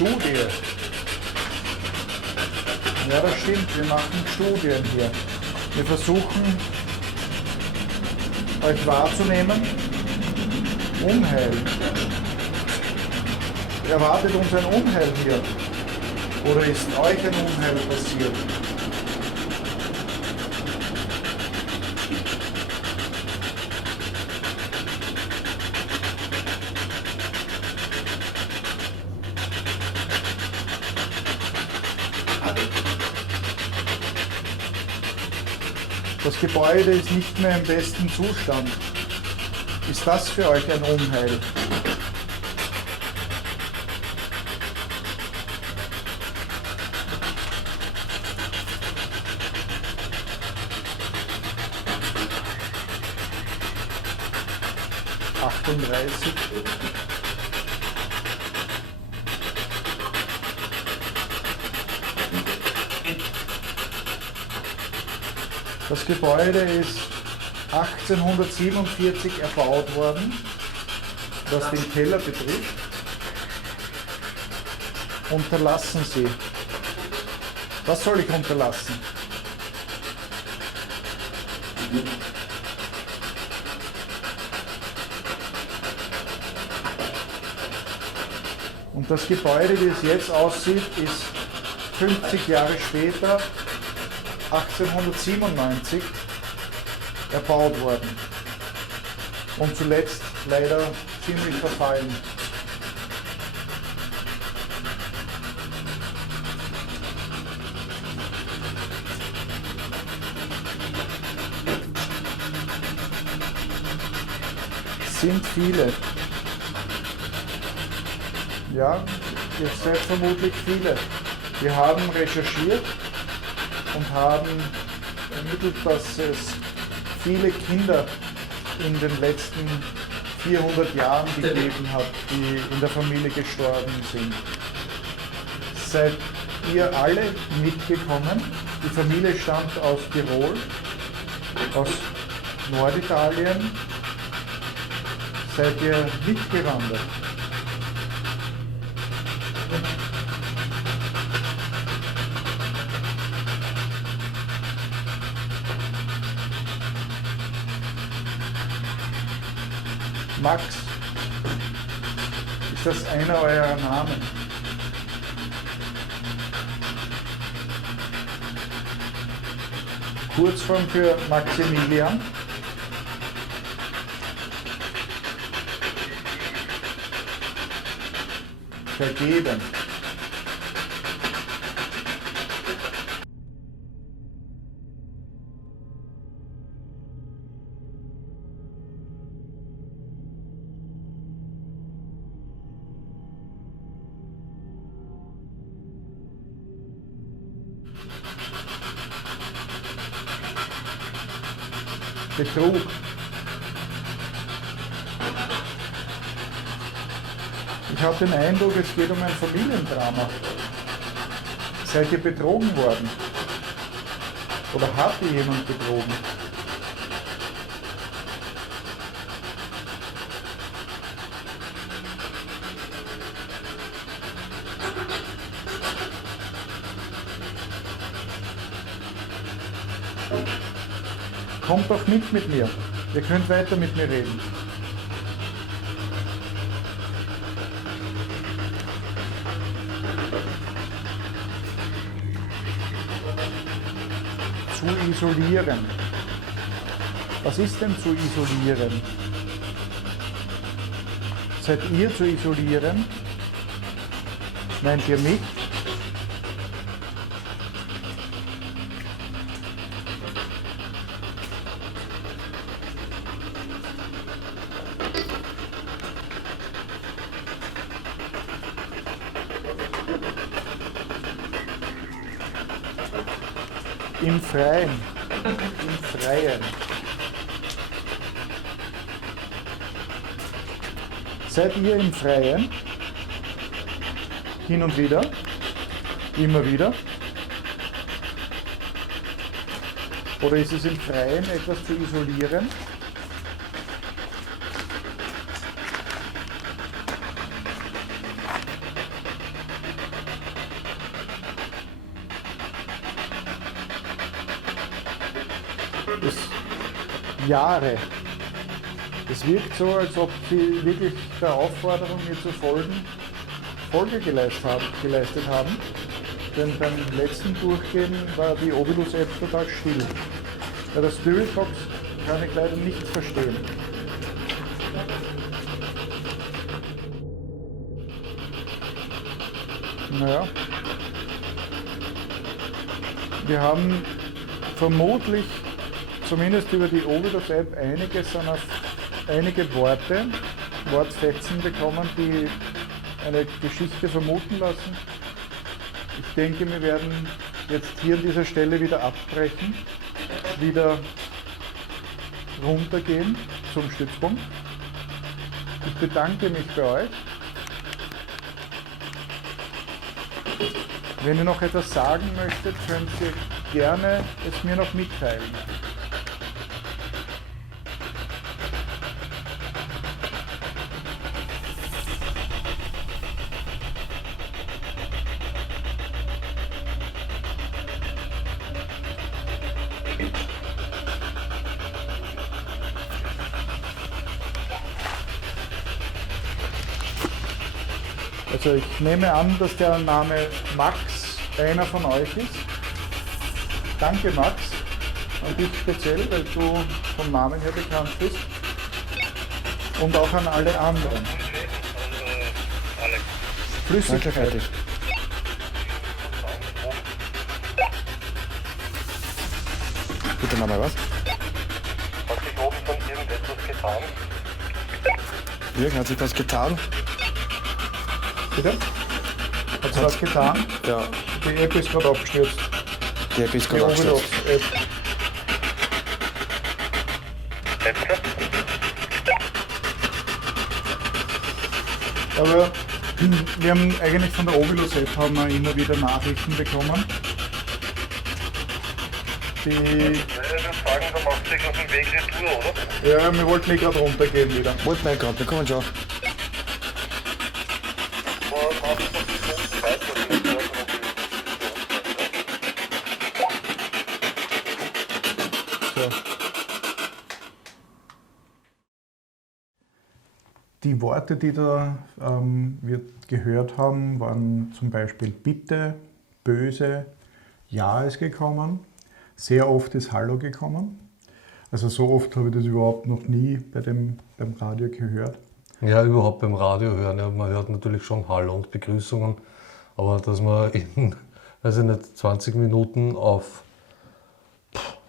Studie. Ja, das stimmt, wir machen Studien hier. Wir versuchen, euch wahrzunehmen. Unheil. Erwartet uns ein Unheil hier? Oder ist euch ein Unheil passiert? Das Gebäude ist nicht mehr im besten Zustand. Ist das für euch ein Unheil? Das Gebäude ist 1847 erbaut worden, was den Keller betrifft. Unterlassen Sie. Was soll ich unterlassen? Und das Gebäude, wie es jetzt aussieht, ist 50 Jahre später, 1897, erbaut worden und zuletzt leider ziemlich verfallen. Sind viele. Ja, ihr seid vermutlich viele. Wir haben recherchiert und haben ermittelt, dass es viele Kinder in den letzten 400 Jahren gegeben hat, die in der Familie gestorben sind. Seid ihr alle mitgekommen? Die Familie stammt aus Tirol, aus Norditalien. Seid ihr mitgewandert? Max, ist das einer eurer Namen? Kurzform für Maximilian? Vergeben. Betrug. Ich habe den Eindruck, es geht um ein Familiendrama. Seid ihr betrogen worden? Oder hat ihr jemand betrogen? Kommt doch mit mir. Ihr könnt weiter mit mir reden. Zu isolieren. Was ist denn zu isolieren? Seid ihr zu isolieren? Meint ihr mich? Im Freien. Im Freien. Seid ihr im Freien? Hin und wieder? Immer wieder? Oder ist es im Freien etwas zu isolieren? Das Jahre. Es wirkt so, als ob Sie wirklich der Aufforderung, mir zu folgen, Folge geleistet haben. Denn beim letzten Durchgehen war die Ovilus-App total still. Bei der Spirit Box kann ich leider nichts verstehen. Naja. Wir haben vermutlich zumindest über die Ovilus-App einige Wortfetzen bekommen, die eine Geschichte vermuten lassen. Ich denke, wir werden jetzt hier an dieser Stelle wieder abbrechen, wieder runtergehen zum Stützpunkt. Ich bedanke mich bei euch. Wenn ihr noch etwas sagen möchtet, könnt ihr gerne es mir noch mitteilen. Also ich nehme an, dass der Name Max einer von euch ist. Danke Max, an dich speziell, weil du vom Namen her bekannt bist. Und auch an alle anderen. Flüssigkeit. fertig. Bitte nochmal was? Hat sich oben schon irgendetwas getan? Jürgen, hat sich das getan? Bitte? Hat sie was getan? Ja, Die App ist gerade abgestürzt. die App ist Die gerade abgestürzt. Ovilus-App. Jetzt? Aber wir haben eigentlich von der Ovilus-App haben wir immer wieder Nachrichten bekommen. Die, Ich würde sagen, du machst dich auf den Weg retour, oder? ja, wir wollten gerade runtergehen wieder. Wollten wir gerade, wir kommen schon. Was machst du noch die Stunden weiter? So. Die Worte, die da wir gehört haben, waren zum Beispiel Bitte, Böse, Ja ist gekommen. Sehr oft ist Hallo gekommen. Also so oft habe ich das überhaupt noch nie beim Radio gehört. Ja, überhaupt beim Radio hören. Ja, man hört natürlich schon Hallo und Begrüßungen, aber dass man in, also nicht 20 Minuten auf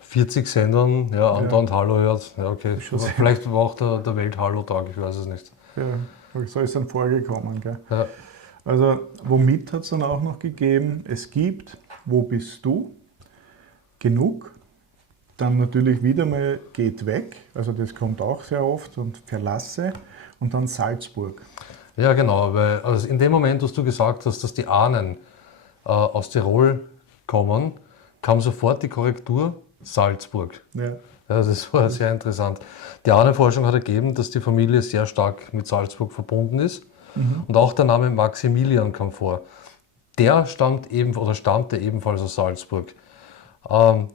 40 Sendern andauernd Hallo hört, ja okay. Vielleicht war auch der Welt-Hallo-Tag, ich weiß es nicht. Ja, so ist dann vorgekommen. Gell? Ja. Also womit hat es dann auch noch gegeben? Es gibt, wo bist du? Genug. Dann natürlich wieder mal geht weg, also das kommt auch sehr oft, und verlasse, und dann Salzburg. Ja, genau, weil also in dem Moment, dass du gesagt hast, dass die Ahnen aus Tirol kommen, kam sofort die Korrektur Salzburg. Ja. Ja, das war sehr interessant. Die Ahnenforschung hat ergeben, dass die Familie sehr stark mit Salzburg verbunden ist. Und auch der Name Maximilian kam vor. Der stammte ebenfalls aus Salzburg. Also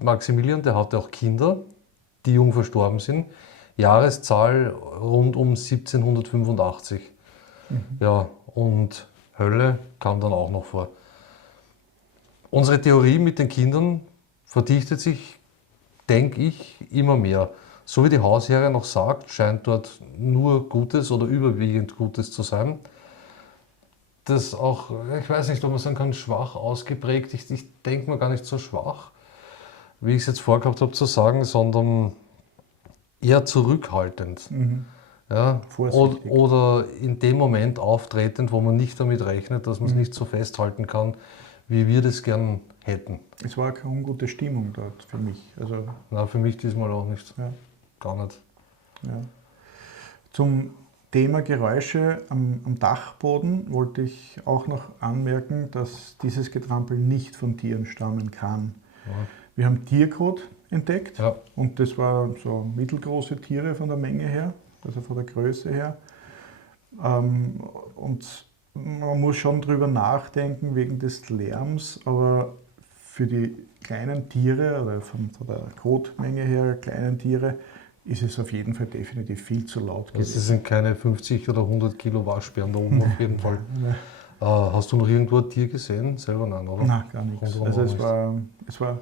Maximilian, der hatte auch Kinder, die jung verstorben sind. Jahreszahl rund um 1785. Ja, und Hölle kam dann auch noch vor. Unsere Theorie mit den Kindern verdichtet sich, denke ich, immer mehr. So wie die Hausherrin noch sagt, scheint dort nur Gutes oder überwiegend Gutes zu sein. Das auch, ich weiß nicht, ob man sagen kann, schwach ausgeprägt. Ich denke mir gar nicht so schwach, wie ich es jetzt vorgehabt habe zu sagen, sondern eher zurückhaltend. Ja, Vorsichtig. oder in dem Moment auftretend, wo man nicht damit rechnet, dass man es nicht so festhalten kann, wie wir das gern hätten. Es war keine ungute Stimmung dort für mich. Also, Na, für mich diesmal auch nicht. ja, Gar nicht. ja. Zum Thema Geräusche am Dachboden wollte ich auch noch anmerken, dass dieses Getrampel nicht von Tieren stammen kann. Ja. Wir haben Tierkot entdeckt, Ja. und das waren so mittelgroße Tiere von der Menge her, also von der Größe her. Und man muss schon drüber nachdenken wegen des Lärms, aber für die kleinen Tiere oder von der Kotmenge her, kleinen Tiere, ist es auf jeden Fall definitiv viel zu laut Es gewesen. sind keine 50 oder 100 Kilo Waschbären da oben auf jeden Fall. Hast du noch irgendwo ein Tier gesehen? Selber nein, oder? Nein, gar nichts. Rundherum Also auch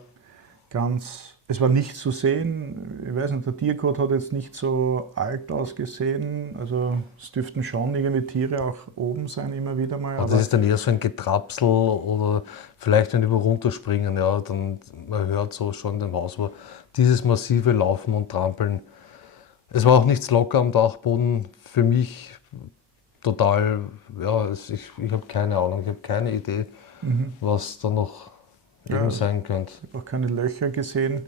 es war nichts zu sehen. Ich weiß nicht, der Tierkot hat jetzt nicht so alt ausgesehen. Also es dürften schon irgendwie Tiere auch oben sein, immer wieder mal. Also das ist dann eher so ein Getrapsel oder vielleicht wenn die über runterspringen, ja, dann man hört so schon in dem Haus. Aber dieses massive Laufen und Trampeln, es war auch nichts locker am Dachboden. Für mich total, ja, ich habe keine Ahnung, ich habe keine Idee, was da noch eben sein könnte. Ich habe auch keine Löcher gesehen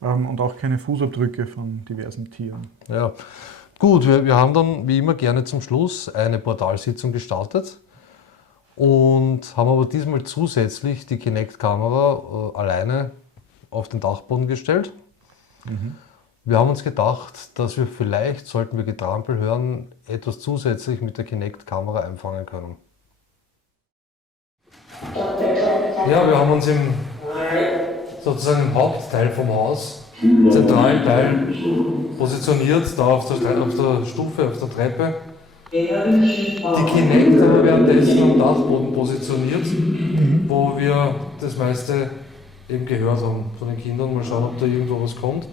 und auch keine Fußabdrücke von diversen Tieren. Ja, gut, wir haben dann wie immer gerne zum Schluss eine Portalsitzung gestartet und haben aber diesmal zusätzlich die Kinect-Kamera alleine auf den Dachboden gestellt. Wir haben uns gedacht, dass wir vielleicht, sollten wir Getrampel hören, etwas zusätzlich mit der Kinect-Kamera einfangen können. Ja, wir haben uns sozusagen im Hauptteil vom Haus, im zentralen Teil, positioniert, da auf der Stufe, auf der Treppe. Die Kinect haben wir währenddessen am Dachboden positioniert, wo wir das meiste eben gehört haben von den Kindern. Mal schauen, ob da irgendwo was kommt.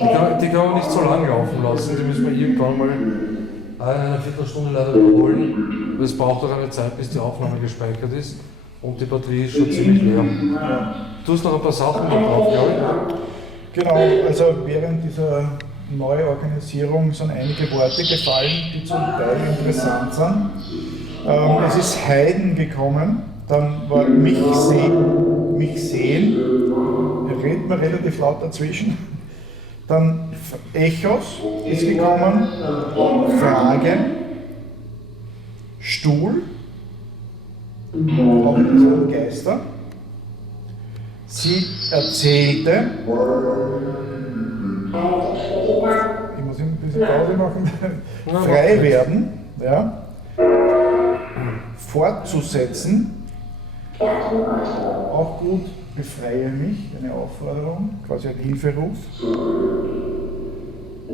Die kann man nicht so lang laufen lassen, die müssen wir irgendwann mal in einer Viertelstunde leider überholen. Es braucht auch eine Zeit, bis die Aufnahme gespeichert ist und die Batterie ist schon ziemlich leer. Du hast noch ein paar Sachen da drauf, glaube ich. Genau, also während dieser Neuorganisierung sind einige Worte gefallen, die zum Teil interessant sind. Es ist Heiden gekommen, dann war mich sehen, er redet mir relativ laut dazwischen. Dann Echos ist gekommen, Fragen, Stuhl, auch das sind Geister. Sie erzählte, ich muss ein bisschen Pause machen, frei werden, ja, fortzusetzen, auch gut, befreie mich, eine Aufforderung, quasi ein Hilferuf.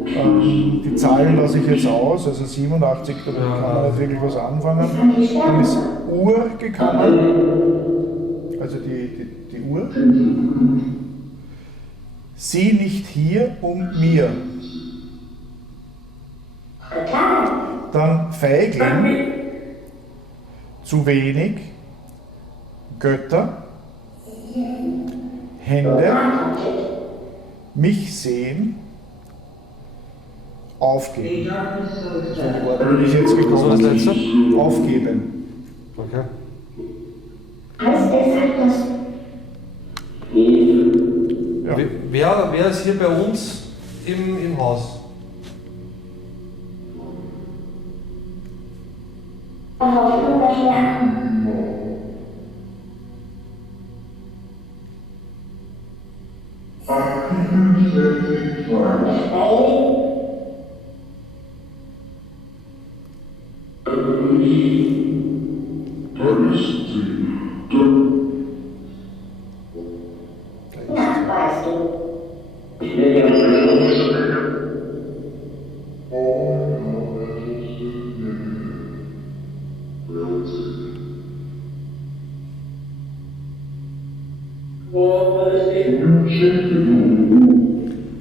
Die Zahlen lasse ich jetzt aus, also 87, damit kann man nicht wirklich was anfangen. Dann ist Uhr gekommen, also die Uhr. Sie nicht hier und mir. Dann Feigling, zu wenig, Götter, Hände, mich sehen, aufgeben. So die Worte bin ich jetzt Was war gekommen. das letzte? Aufgeben. Okay. Ja. Wer ist hier bei uns im Haus?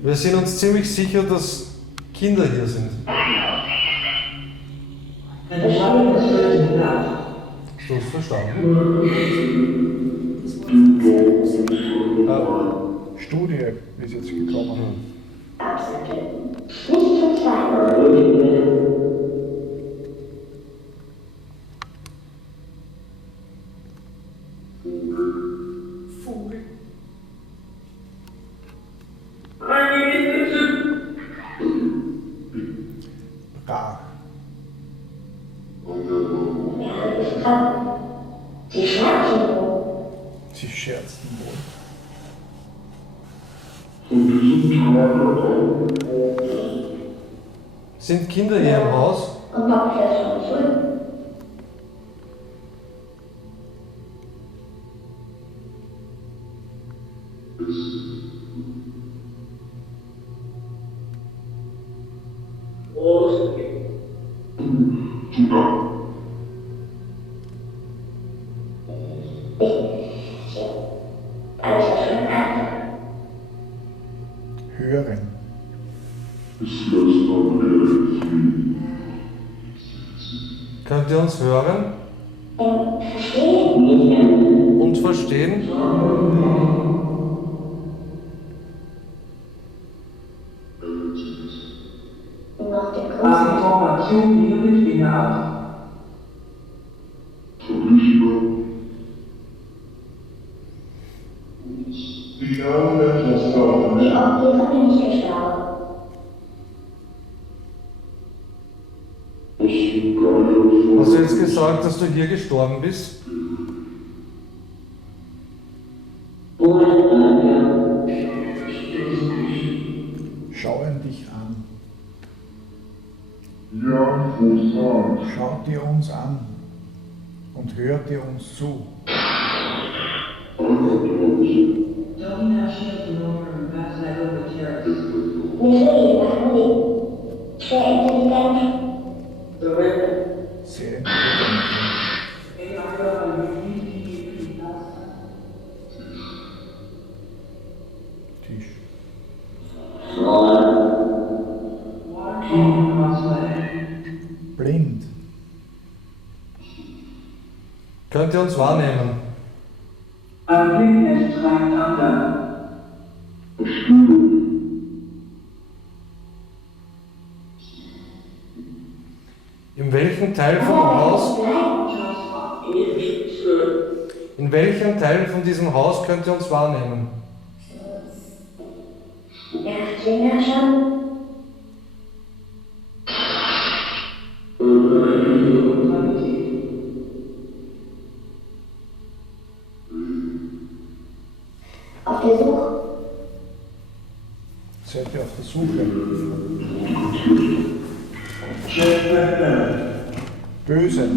Wir sind uns ziemlich sicher, dass Kinder hier sind. Hast du es verstanden? Studie ist jetzt gekommen. Rar. Sie scherzten wohl. Sind Kinder hier im Haus? Hören. Könnt ihr uns hören? Und verstehen? Hast du jetzt gesagt, dass du hier gestorben bist? Schauen dich an. Schaut dir uns an und hört dir uns zu. Sehr intelligent. Tisch. Blind. Könnt ihr uns wahrnehmen? In welchem Teil vom Haus? In welchem Teil von diesem Haus könnt ihr uns wahrnehmen? Auf der Suche. Seid ihr auf der Suche? Bösen.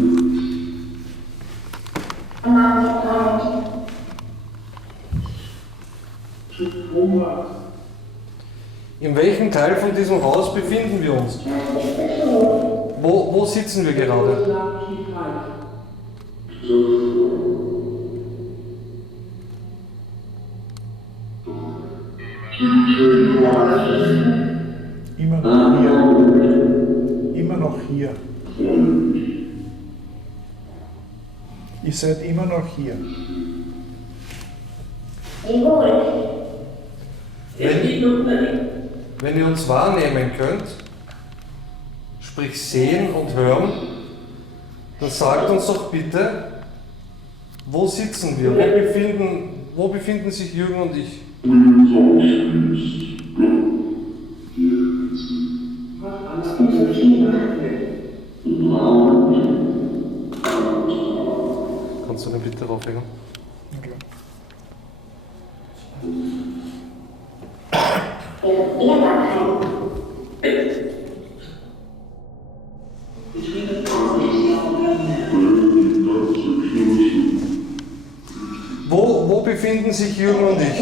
In welchem Teil von diesem Haus befinden wir uns? Wo sitzen wir gerade? Immer noch hier. Immer noch hier. Ihr seid immer noch hier. Wenn ihr uns wahrnehmen könnt, sprich sehen und hören, dann sagt uns doch bitte, wo sitzen wir? Wo befinden sich Jürgen und ich? Kannst du den bitte rauflegen? Wo befinden sich Jürgen und ich?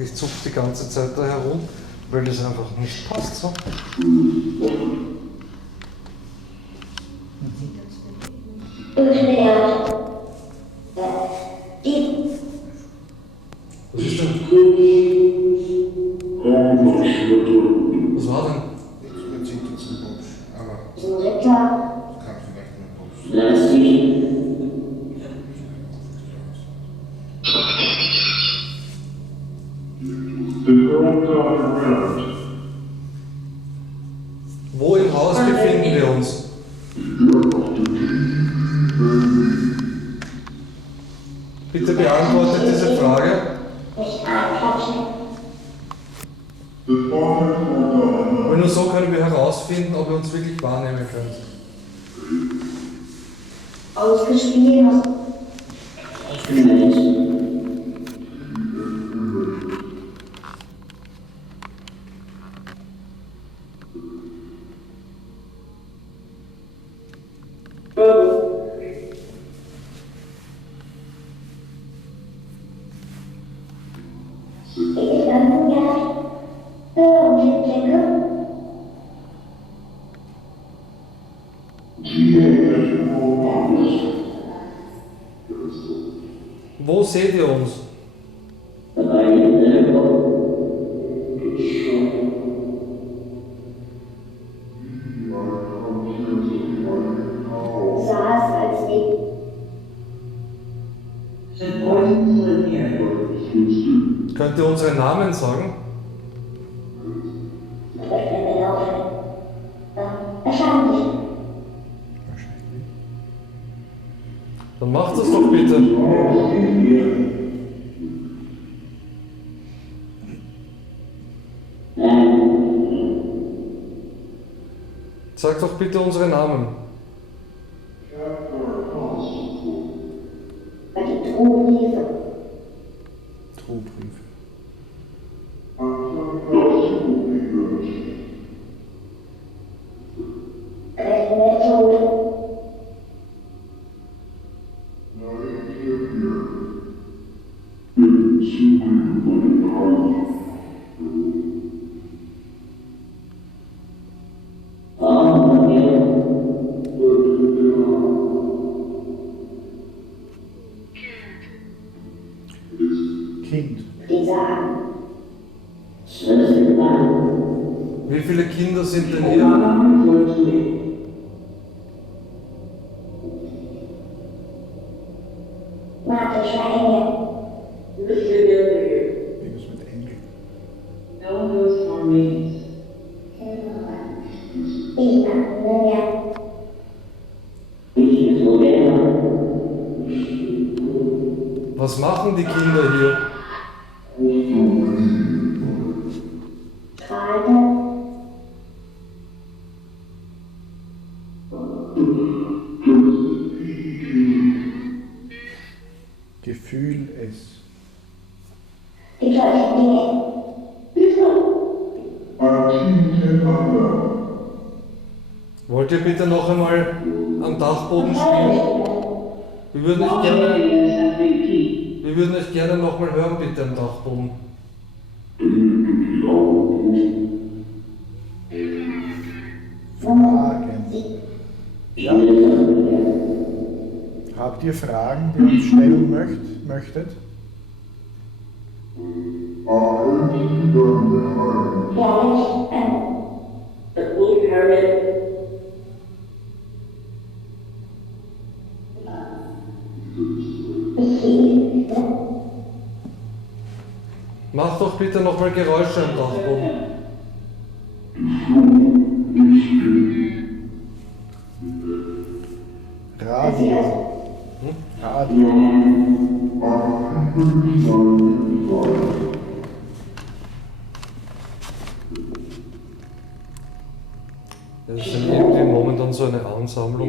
Ich zupfe die ganze Zeit da herum, weil das einfach nicht passt so. Was ist denn? Was war denn? Wo im Haus befinden wir uns? Bitte beantwortet diese Frage. Und nur so können wir herausfinden, ob ihr uns wirklich wahrnehmen könnt. Ausgespielt. Wo seht ihr uns? Saß als ich. Könnt ihr unsere Namen sagen? Wahrscheinlich. Dann macht das doch bitte. Sagt doch bitte unsere Namen. Die Trugbriefe. Trugbriefe. Kind. Wie viele Kinder sind denn hier? Magischer Engel. Irgendwas mit Engel. Was machen die Kinder hier? Gefühl es. Die gleichen Dinge. Wollt ihr bitte noch einmal am Dachboden spielen? Wir würden euch gerne nochmal hören, bitte am Dachboden. Fragen. Ja? Habt ihr Fragen, die ihr uns stellen möchtet? Macht doch bitte nochmal Geräusche am Dachboden. Radio. Radio. Das ist irgendwie momentan so eine Ansammlung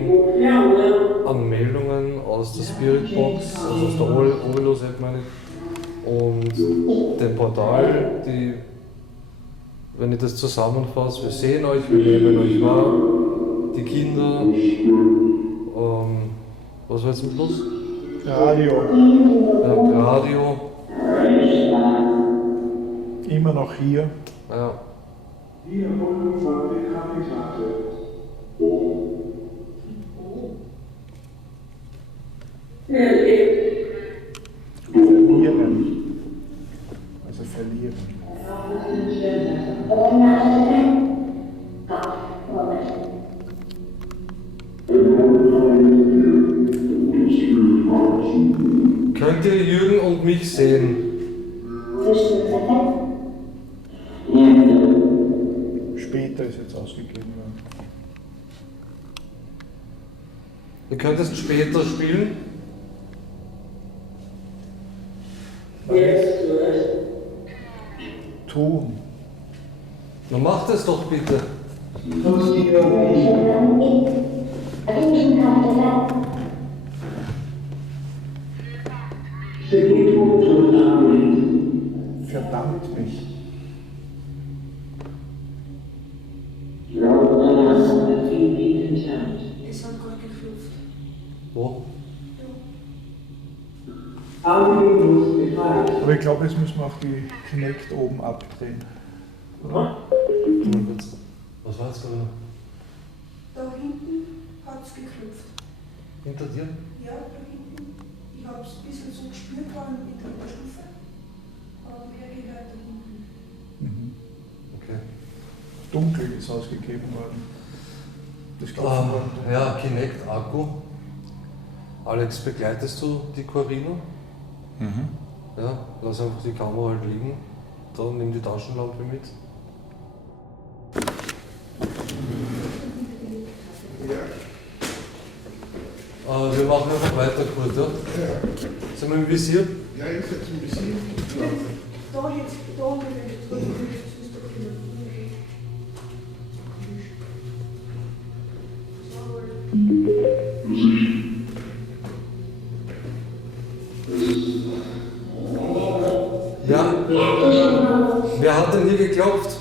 an Meldungen aus der Spiritbox, also aus der Ovilus-App meine ich, und dem Portal, die, wenn ich das zusammenfasse, wir sehen euch, wir nehmen euch wahr, die Kinder, was war jetzt am Schluss? Radio. Radio. Immer noch hier. Ja. Verlieren. Also verlieren. Könnt ihr Jürgen und mich sehen? Später ist jetzt ausgegeben worden. Ihr könnt es später spielen. Tun. Na macht es doch bitte. Verdammt mich. Es hat gerade geflucht. Wo? Aber ich glaube, jetzt müssen wir auch die Kinect oben abdrehen. Was war jetzt gerade? Da hinten hat es geklopft. Hinter dir? Ja, da hinten. Ich habe es ein bisschen so gespürt, war in der Stufe. Aber mehr gehört da hinten. Mhm. Okay. Dunkel ist ausgegeben worden. Das Klopfen worden. Ja, Kinect Akku. Alex, begleitest du die Corino? Mhm. Ja, lass einfach die Kamera halt liegen. Dann nimm die Taschenlampe mit. Wir machen einfach weiter, Kurt, ja? Sind wir im Visier? Ja, ich setze ein bisschen. Da jetzt, da haben wir jetzt so Ja. Wer hat denn hier geklopft?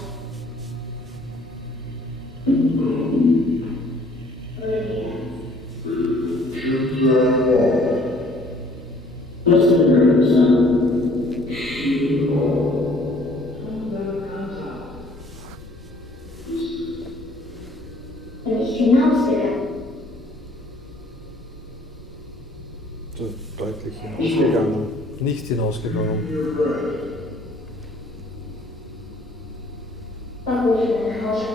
Nicht hinausgegangen. So deutlich hinausgegangen. Nicht hinausgegangen. Warum ich nach Hause?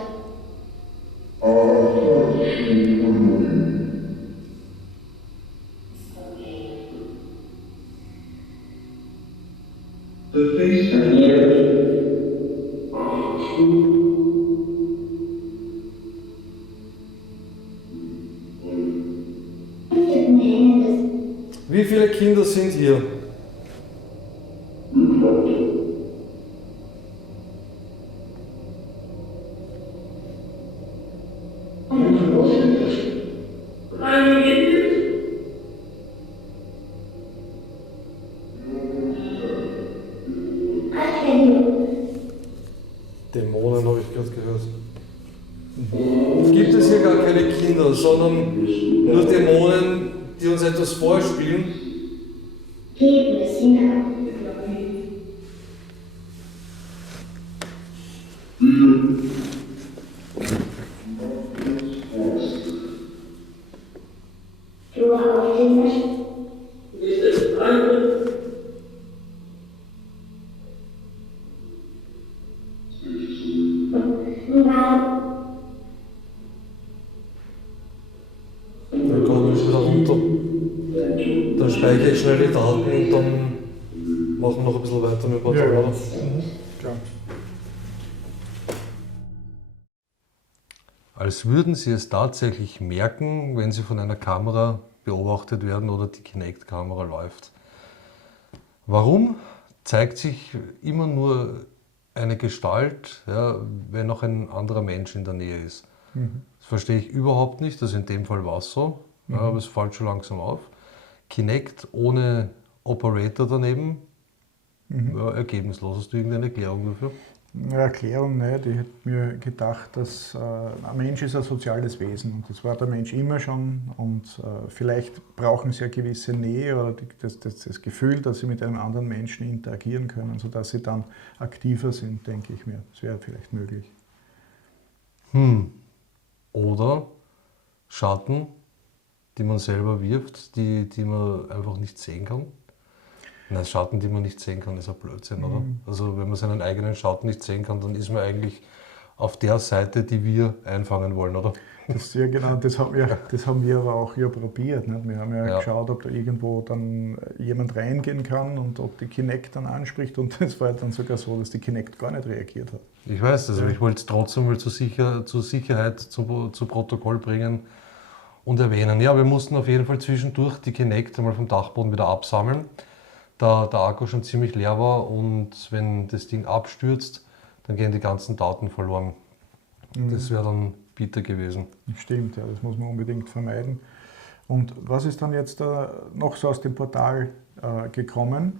Wie viele Kinder sind hier? Dämonen habe ich gerade gehört. Gibt es hier gar keine keine Kinder, sondern nur Dämonen, die uns etwas vorspielen. Geben es hinein. Ruhe auf den Menschen. Dann kommen wir wieder runter. Dann speichere ich schnell die Daten und dann machen wir noch ein bisschen weiter mit Portal. Ja. Oder? Klar. Als würden Sie es tatsächlich merken, wenn Sie von einer Kamera beobachtet werden oder die Kinect-Kamera läuft. Warum zeigt sich immer nur eine Gestalt, ja, wenn noch ein anderer Mensch in der Nähe ist? Das verstehe ich überhaupt nicht, also in dem Fall war es so, ja, aber es fällt schon langsam auf. Kinect ohne Operator daneben, ja, ergebnislos. Hast du irgendeine Erklärung dafür? Eine Erklärung nicht. Ich hätte mir gedacht, dass ein Mensch ist ein soziales Wesen und das war der Mensch immer schon und vielleicht brauchen sie eine gewisse Nähe oder das Gefühl, dass sie mit einem anderen Menschen interagieren können, sodass sie dann aktiver sind, denke ich mir. Das wäre vielleicht möglich. Oder Schatten, die man selber wirft, die man einfach nicht sehen kann. Nein, Schatten, die man nicht sehen kann, ist ein Blödsinn, oder? Also wenn man seinen eigenen Schatten nicht sehen kann, dann ist man eigentlich auf der Seite, die wir einfangen wollen, oder? Das, ja genau, das haben wir aber auch ja probiert. Nicht? Wir haben ja geschaut, ob da irgendwo dann jemand reingehen kann und ob die Kinect dann anspricht und es war dann sogar so, dass die Kinect gar nicht reagiert hat. Ich weiß das, aber ich wollte es trotzdem mal zur Sicherheit zu Protokoll bringen und erwähnen. Ja, wir mussten auf jeden Fall zwischendurch die Kinect einmal vom Dachboden wieder absammeln, da der Akku schon ziemlich leer war und wenn das Ding abstürzt, dann gehen die ganzen Daten verloren. Das wäre dann bitter gewesen. Stimmt, ja, das muss man unbedingt vermeiden. Und was ist dann jetzt noch so aus dem Portal gekommen?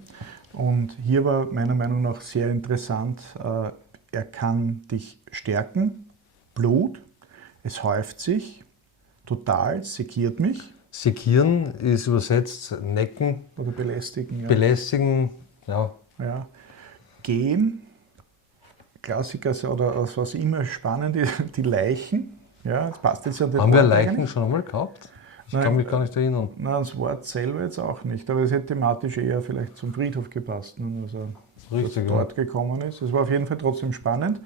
Und hier war meiner Meinung nach sehr interessant, er kann dich stärken, Blut, es häuft sich, total, sekiert mich. Sekieren ist übersetzt necken, Oder belästigen. Ja. belästigen, ja. Ja. Gehen, Klassiker oder was immer spannend ist, die Leichen. Ja, das passt jetzt ja Haben wir Wort Leichen eigentlich. schon einmal gehabt? Ich Nein. kann mich gar nicht erinnern. Nein, das Wort selber jetzt auch nicht, aber es hätte thematisch eher vielleicht zum Friedhof gepasst, ne? Also Richtig, was dort gekommen ist. Es war auf jeden Fall trotzdem spannend.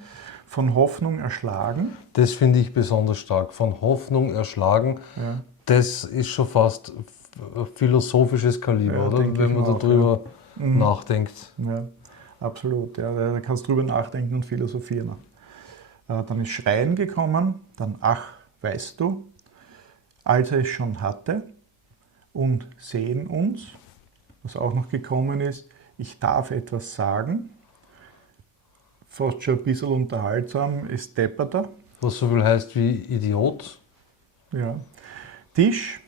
Von Hoffnung erschlagen. Das finde ich besonders stark. Von Hoffnung erschlagen, Ja. das ist schon fast philosophisches Kaliber, Ja, oder? denke Wenn ich man mir auch, darüber nachdenkt. Ja, absolut. Ja, da kannst du drüber nachdenken und philosophieren. Dann ist Schreien gekommen, dann ach, weißt du, als er es schon hatte und sehen uns, was auch noch gekommen ist, ich darf etwas sagen, fast schon ein bisschen unterhaltsam, ist depperter. Was so viel heißt wie Idiot. Ja. Tisch,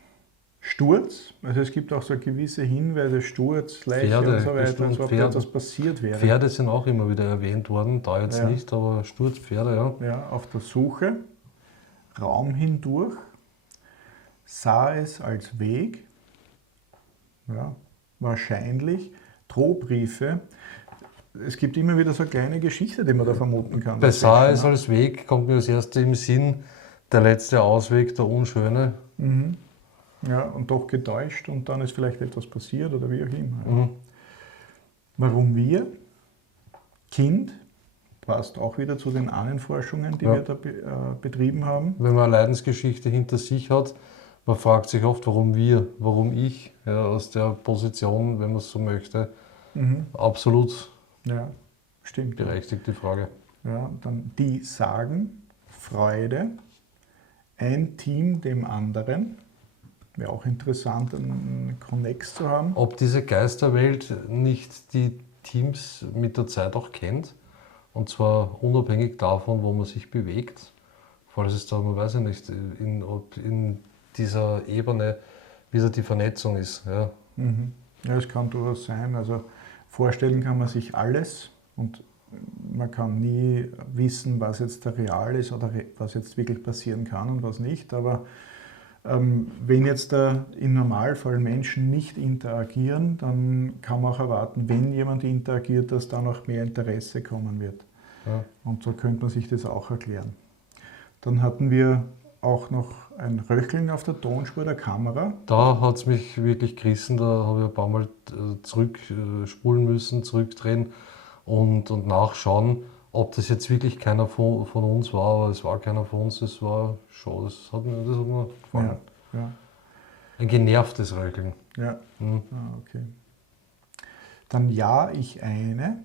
Sturz, also es gibt auch so gewisse Hinweise, Sturz, Leiche Pferde, und so weiter, bestimmt als ob Pferde. etwas passiert wäre. Pferde sind auch immer wieder erwähnt worden, da jetzt Ja. nicht, aber Sturzpferde, ja. Ja, auf der Suche, Raum hindurch, sah es als Weg, ja, wahrscheinlich, Drohbriefe. Es gibt immer wieder so eine kleine Geschichte, die man da vermuten kann. Bei sah es als Weg kommt mir das erste im Sinn, der letzte Ausweg, der Unschöne. Ja, und doch getäuscht und dann ist vielleicht etwas passiert oder wie auch immer. Ja. Warum wir? Kind, passt auch wieder zu den Ahnenforschungen, die Ja. wir da betrieben haben. Wenn man eine Leidensgeschichte hinter sich hat, man fragt sich oft, warum wir, warum ich, ja, aus der Position, wenn man es so möchte, absolut Ja, stimmt. berechtigte Frage. Ja, dann die sagen, Freude, ein Team dem anderen. Wäre auch interessant, einen Connex zu haben. Ob diese Geisterwelt nicht die Teams mit der Zeit auch kennt, und zwar unabhängig davon, wo man sich bewegt, falls es da, man weiß ja nicht, ob in dieser Ebene wieder die Vernetzung ist. Ja. Ja, das kann durchaus sein. Also vorstellen kann man sich alles und man kann nie wissen, was jetzt da real ist oder was jetzt wirklich passieren kann und was nicht. Aber wenn jetzt da im Normalfall Menschen nicht interagieren, dann kann man auch erwarten, wenn jemand interagiert, dass da noch mehr Interesse kommen wird. Ja. Und so könnte man sich das auch erklären. Dann hatten wir auch noch ein Röcheln auf der Tonspur der Kamera. Da hat es mich wirklich gerissen, da habe ich ein paar Mal zurückspulen müssen, zurückdrehen und nachschauen, ob das jetzt wirklich keiner von uns war, aber es war keiner von uns, das war schon, das hat mir gefallen. Ja, Ein genervtes Röcheln. ja. Mhm. Ah, okay. Dann ja, ich eine,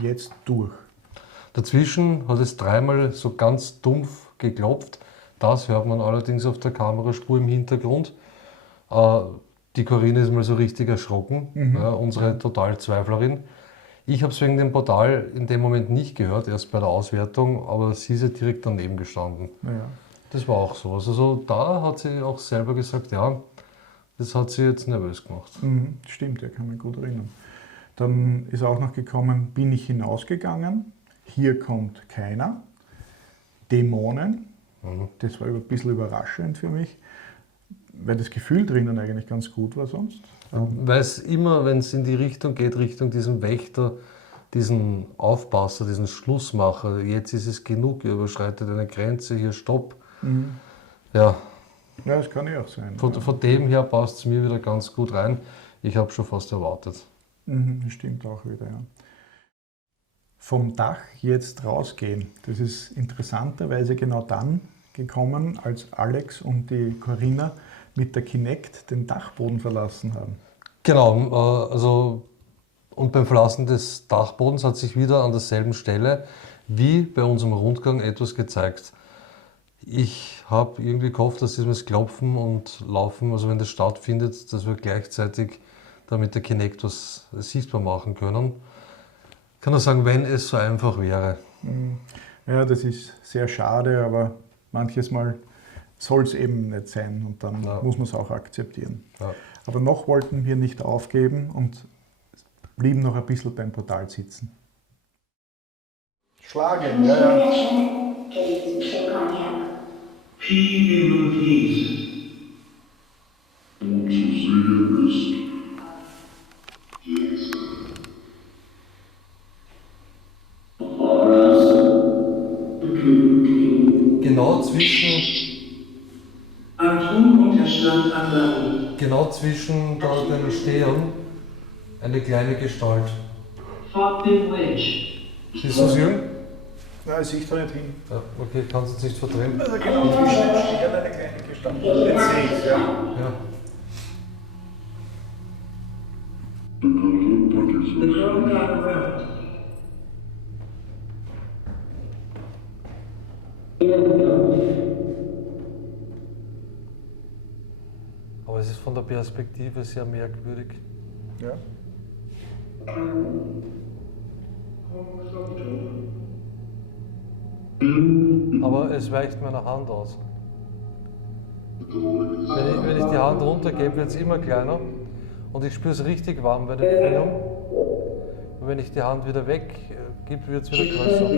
jetzt durch. Dazwischen hat es dreimal so ganz dumpf geklopft. Das hört man allerdings auf der Kameraspur im Hintergrund. Die Corinne ist mal so richtig erschrocken, ja, unsere Totalzweiflerin. Ich habe es wegen dem Portal in dem Moment nicht gehört, erst bei der Auswertung, aber sie ist ja direkt daneben gestanden. Ja. Das war auch so. Also so, da hat sie auch selber gesagt, ja, das hat sie jetzt nervös gemacht. Stimmt, ja, kann mich gut erinnern. Dann ist auch noch gekommen, bin ich hinausgegangen, hier kommt keiner. Dämonen, das war ein bisschen überraschend für mich, weil das Gefühl drinnen eigentlich ganz gut war sonst. Weil es immer, wenn es in die Richtung geht, Richtung diesen Wächter, diesen Aufpasser, diesen Schlussmacher, jetzt ist es genug, ihr überschreitet eine Grenze, hier Stopp. Ja, Ja, das kann ja auch sein. von dem her passt es mir wieder ganz gut rein. Ich habe schon fast erwartet. Das stimmt auch wieder, ja. Vom Dach jetzt rausgehen, das ist interessanterweise genau dann gekommen, als Alex und die Corinna mit der Kinect den Dachboden verlassen haben. Genau, und beim Verlassen des Dachbodens hat sich wieder an derselben Stelle wie bei unserem Rundgang etwas gezeigt. Ich habe irgendwie gehofft, dass dieses Klopfen und Laufen, also wenn das stattfindet, dass wir gleichzeitig da mit der Kinect was sichtbar machen können. Ich kann nur sagen, wenn es so einfach wäre. Ja, das ist sehr schade, aber manches Mal soll es eben nicht sein und dann muss man es auch akzeptieren. Ja. Aber noch wollten wir nicht aufgeben und blieben noch ein bisschen beim Portal sitzen. Schlagen, ja, ja. Genau zwischen da den Stehern eine kleine Gestalt. Siehst du es, Jürgen? Nein, ich sehe da nicht hin. Ja, okay, kannst du jetzt nicht verdrehen. Also genau zwischen den Stehern eine kleine Gestalt. Jetzt sehe ich es, ja. Ja. Aber es ist von der Perspektive sehr merkwürdig. Ja. Aber es weicht meiner Hand aus. Wenn ich die Hand runtergebe, wird es immer kleiner und ich spüre es richtig warm bei den Fingern. Und wenn ich die Hand wieder weggebe, wird es wieder größer.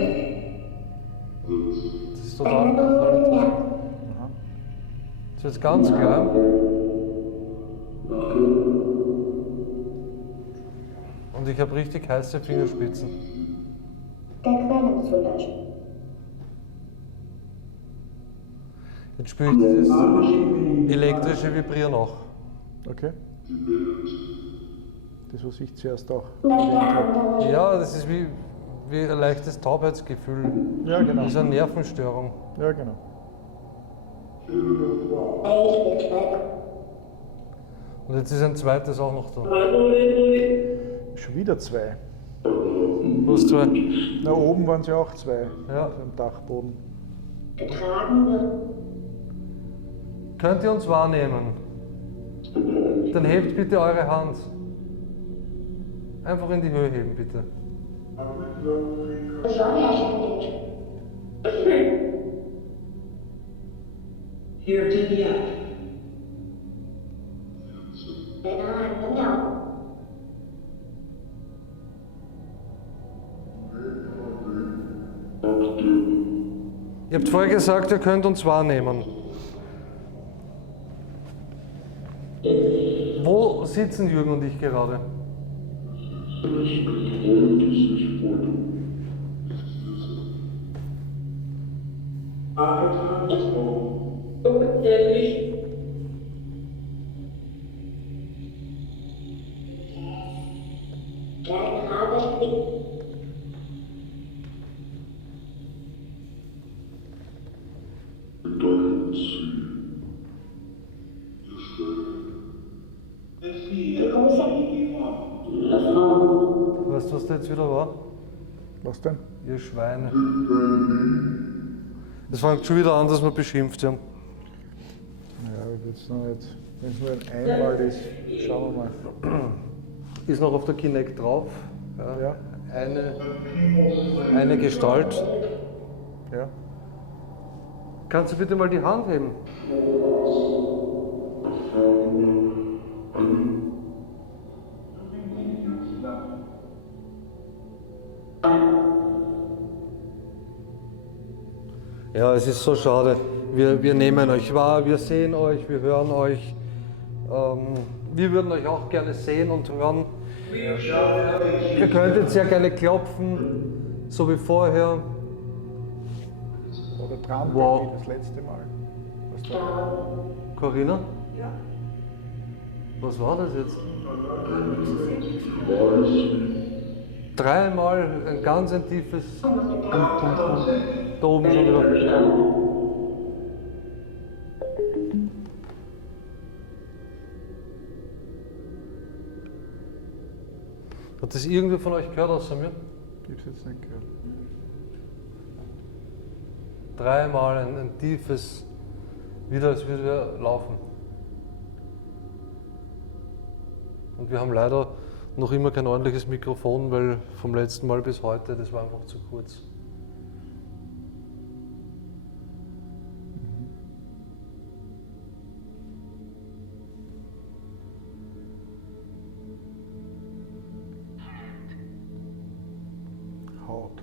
Das ist total interessant. Jetzt wird es ganz klein. Und ich habe richtig heiße Fingerspitzen. Der Quellen zu löschen. Jetzt spüre ich dieses elektrische Vibrieren auch. Okay. Das, was ich zuerst auch. Ja, das ist wie ein leichtes Taubheitsgefühl. Ja, genau. Das ist eine Nervenstörung. Ja, genau. Und jetzt ist ein zweites auch noch da. Schon wieder zwei. Du hast zwei. Na, oben waren sie auch zwei. Ja. Auf dem Dachboden. Getragen wird. Könnt ihr uns wahrnehmen? Dann hebt bitte eure Hand. Einfach in die Höhe heben, bitte. Sonne erscheint. Here to the up. Genau. Ihr habt vorher gesagt, ihr könnt uns wahrnehmen. Wo sitzen Jürgen und ich gerade? Der Grabe liegt die große Weißt du, was da jetzt wieder war? Was denn? Ihr Schweine. Es fängt schon wieder an, dass wir beschimpft haben. Ja, jetzt noch nicht. Wenn es nur ein einmal ist, schauen wir mal. Ist noch auf der Kinect drauf. Ja, Eine Gestalt. ja. Kannst du bitte mal die Hand heben? Ja, es ist so schade. Wir nehmen euch wahr, wir sehen euch, wir hören euch. Wir würden euch auch gerne sehen und hören. Ihr könntet sehr gerne klopfen, so wie vorher. Oder Trampel Wow. wie das letzte Mal. Was da? Corinna, Ja, was war das jetzt? zu sehen. Dreimal ein tiefes da oben schon wieder. Hat das irgendwer von euch gehört außer mir? Ich hab's jetzt nicht gehört. Dreimal ein tiefes, wieder als würden wir laufen. Und wir haben leider noch immer kein ordentliches Mikrofon, weil vom letzten Mal bis heute, das war einfach zu kurz. Haut.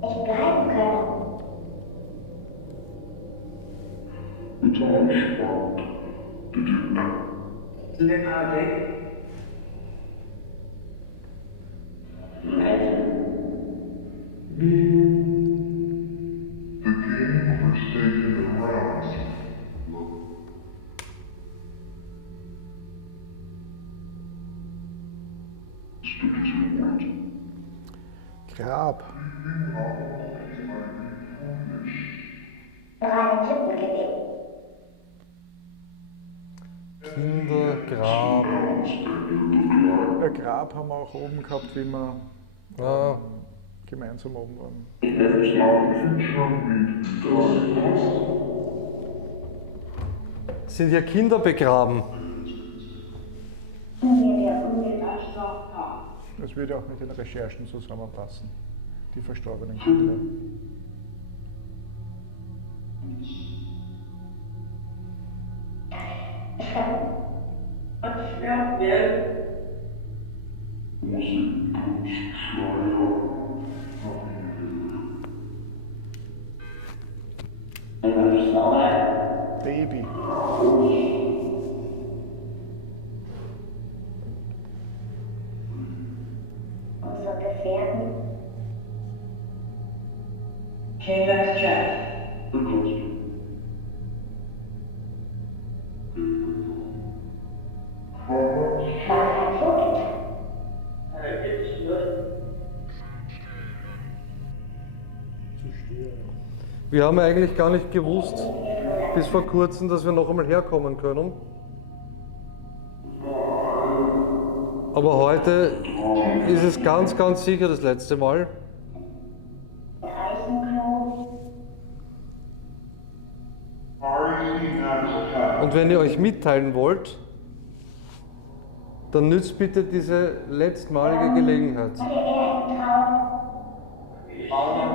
nicht bleiben können. Grab. Reinen Lippengewebe. Kindergrab. Ein Grab haben wir auch oben gehabt, wie wir Ja, gemeinsam oben waren. sind hier Kinder begraben? Das würde auch mit den Recherchen zusammenpassen. Die verstorbenen Kinder. Baby. Unsere Gefährten. Kein Foto. Wir haben eigentlich gar nicht gewusst, bis vor kurzem, dass wir noch einmal herkommen können. Aber heute ist es ganz, ganz sicher das letzte Mal. Eichenklo. Und wenn ihr euch mitteilen wollt, dann nützt bitte diese letztmalige Gelegenheit. Hatte er im Traum.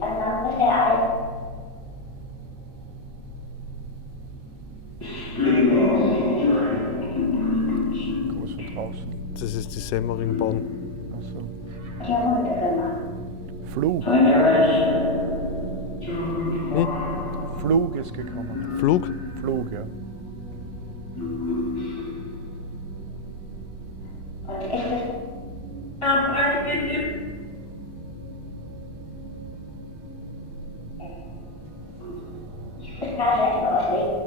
Also ungefähr alt. Groß von draußen. Das ist die Semmeringbahn. Also, Die Hundefirma. Flug. Flug ist gekommen. Flug? Flug, ja. Und ist es ich kann schlecht auslegen.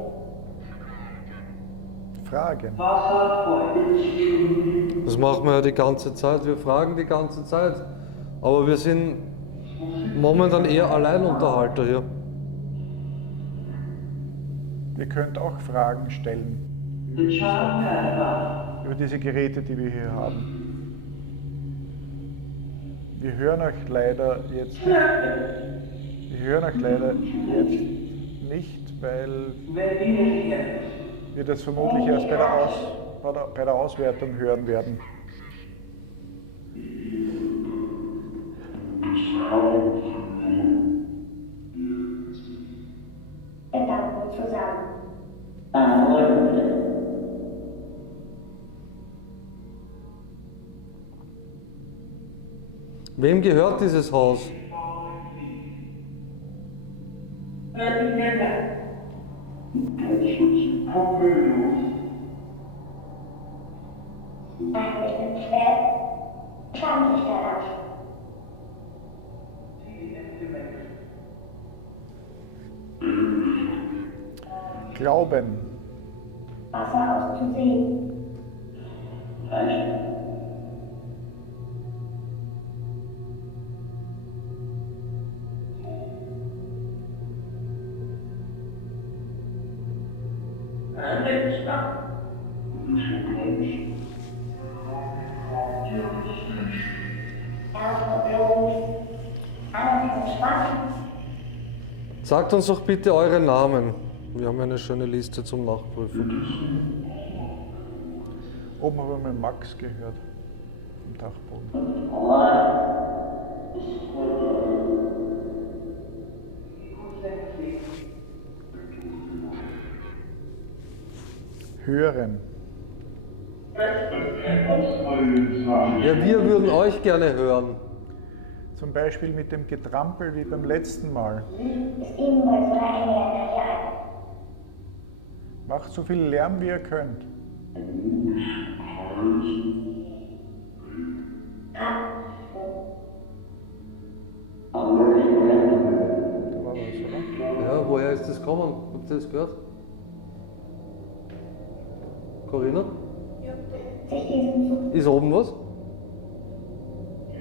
Fragen. Das machen wir ja die ganze Zeit. Wir fragen die ganze Zeit. Aber wir sind momentan eher Alleinunterhalter hier. Ihr könnt auch Fragen stellen über diese Geräte, die wir hier haben. Wir hören euch leider jetzt nicht, weil wir das vermutlich erst bei der Auswertung hören werden. Gedanken zusammen. Wem gehört dieses Haus? Ach, mit dem Schwert. 20 darauf. Glauben. Wasser auszusehen. Sagt uns doch bitte eure Namen. Wir haben eine schöne Liste zum Nachprüfen. Oben haben wir Max gehört, im Dachboden. Hören. Ja, wir würden euch gerne hören. Zum Beispiel mit dem Getrampel wie beim letzten Mal. Ist ebenfalls oder ernährt hier ein. Macht so viel Lärm, wie ihr könnt. Da war was, oder? Ja, woher ist das gekommen? Habt ihr das gehört? Corinna? Sich diesen Zug Ist oben was?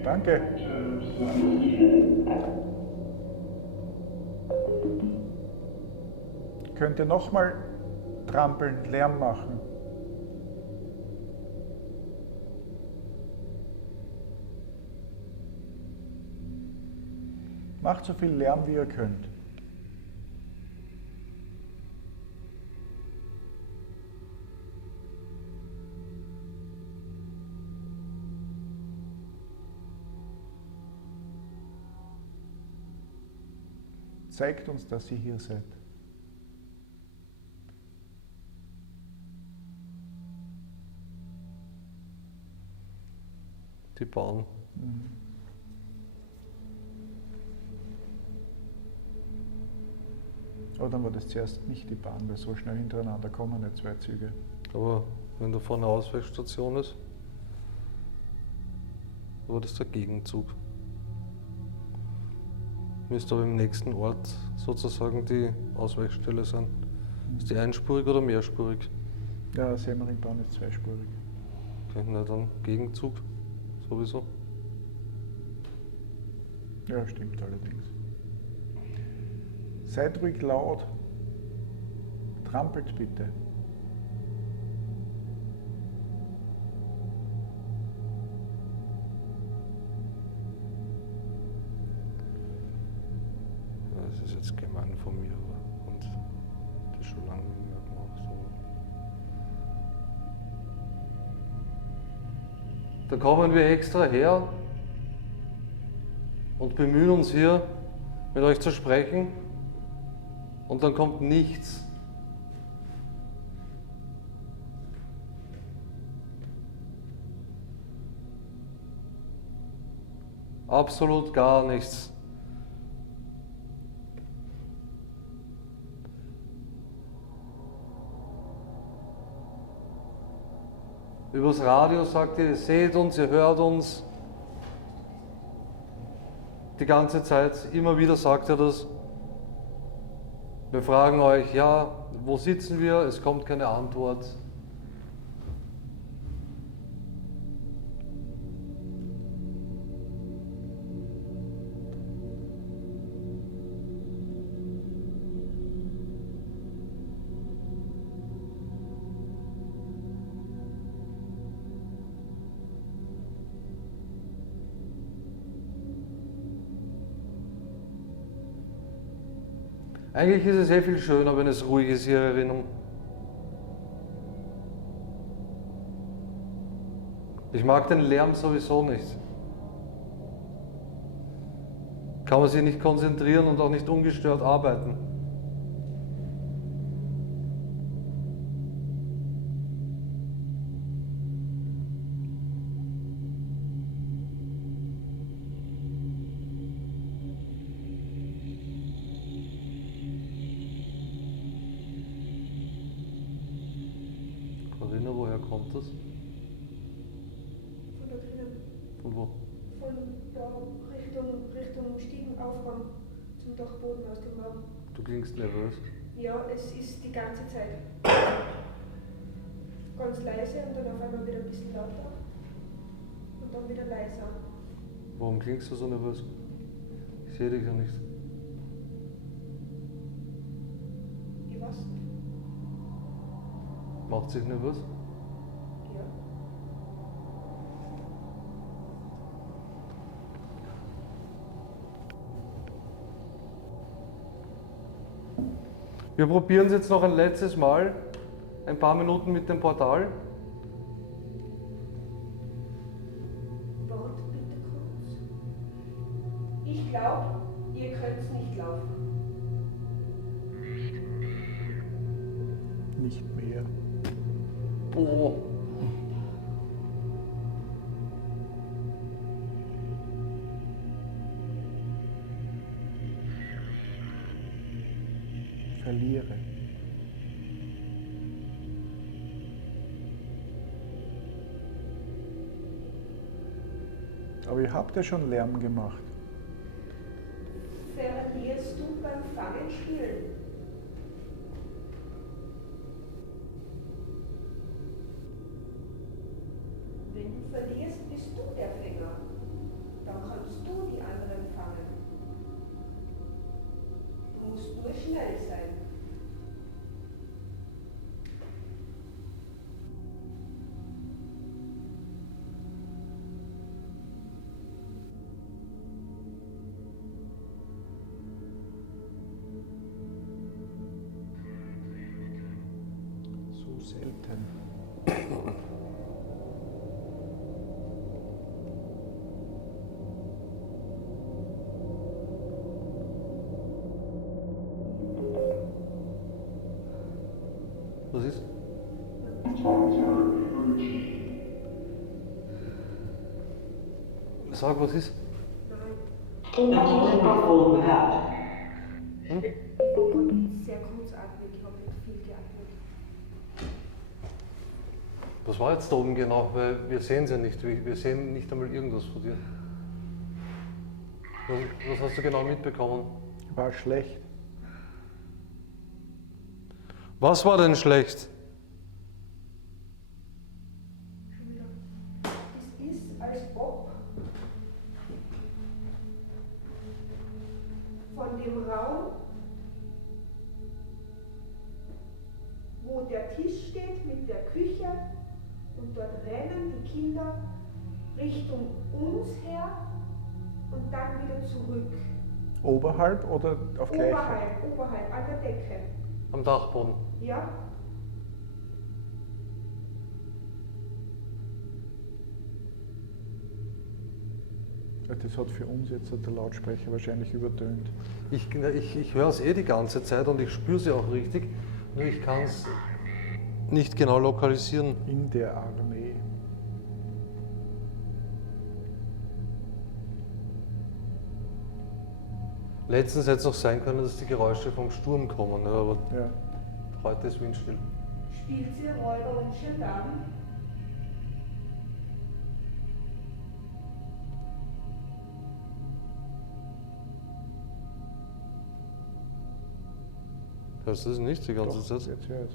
Danke. Könnt ihr nochmal trampeln, Lärm machen? Macht so viel Lärm, wie ihr könnt. Zeigt uns, dass ihr hier seid. Die Bahn. Aber dann war das zuerst nicht die Bahn, weil so schnell hintereinander kommen nicht zwei Züge. Aber wenn da vorne eine Ausweichstation ist, war das der Gegenzug. Müsste aber im nächsten Ort sozusagen die Ausweichstelle sein. Ist die einspurig oder mehrspurig? Ja, Semmeringbahn ist zweispurig. Okay, na dann Gegenzug sowieso. Ja, stimmt allerdings. Seid ruhig laut. Trampelt bitte. Das ist jetzt gemein von mir und das schon lange nicht mehr gemacht. Aber da kommen wir extra her und bemühen uns hier mit euch zu sprechen und dann kommt nichts. Absolut gar nichts. Übers Radio sagt ihr seht uns, ihr hört uns. Die ganze Zeit, immer wieder sagt er das. Wir fragen euch, ja, wo sitzen wir? Es kommt keine Antwort. Eigentlich ist es sehr viel schöner, wenn es ruhig ist, Ihre Erinnerung. Ich mag den Lärm sowieso nicht. Kann man sich nicht konzentrieren und auch nicht ungestört arbeiten. Corinna, woher kommt das? Von da drinnen. Von wo? Von da Richtung Stiegenaufgang zum Dachboden aus dem Raum. Du klingst nervös. Ja, es ist die ganze Zeit ganz leise und dann auf einmal wieder ein bisschen lauter und dann wieder leiser. Warum klingst du so nervös? Ich sehe dich ja nicht. Ich weiß nicht. Macht sich nervös? Ja. Wir probieren es jetzt noch ein letztes Mal. Ein paar Minuten mit dem Portal. Warte bitte kurz. Ich glaube, ihr könnt nicht laufen. Nicht mehr. Oh. Verliere. Aber ihr habt ja schon Lärm gemacht. Verlierst du beim Fangen spielen? Wenn du verlierst, bist du der Fänger. Dann kannst du die anderen fangen. Du musst nur schnell sein. So selten. Was ist? Sag, was ist? Sehr kurzatmig, ich habe nicht viel geatmet. Was war jetzt da oben genau? Weil wir sehen es ja nicht. Wir sehen nicht einmal irgendwas von dir. Was hast du genau mitbekommen? War schlecht. Was war denn schlecht? Schon wieder. Es ist, als ob von dem Raum, wo der Tisch steht mit der Küche und dort rennen die Kinder Richtung uns her und dann wieder zurück. Oberhalb oder auf gleicher? Oberhalb, an der Decke. Am Dachboden. Ja? Das hat für uns jetzt der Lautsprecher wahrscheinlich übertönt. Ich höre es die ganze Zeit und ich spüre sie auch richtig, nur ich kann es nicht genau lokalisieren. In der Armee. Letztens hätte es noch sein können, dass die Geräusche vom Sturm kommen, ja, aber Ja. heute ist windstill. Spielt sie Räuber und Gendarm? Hörst du das nicht die ganze Doch, Zeit? jetzt hör's.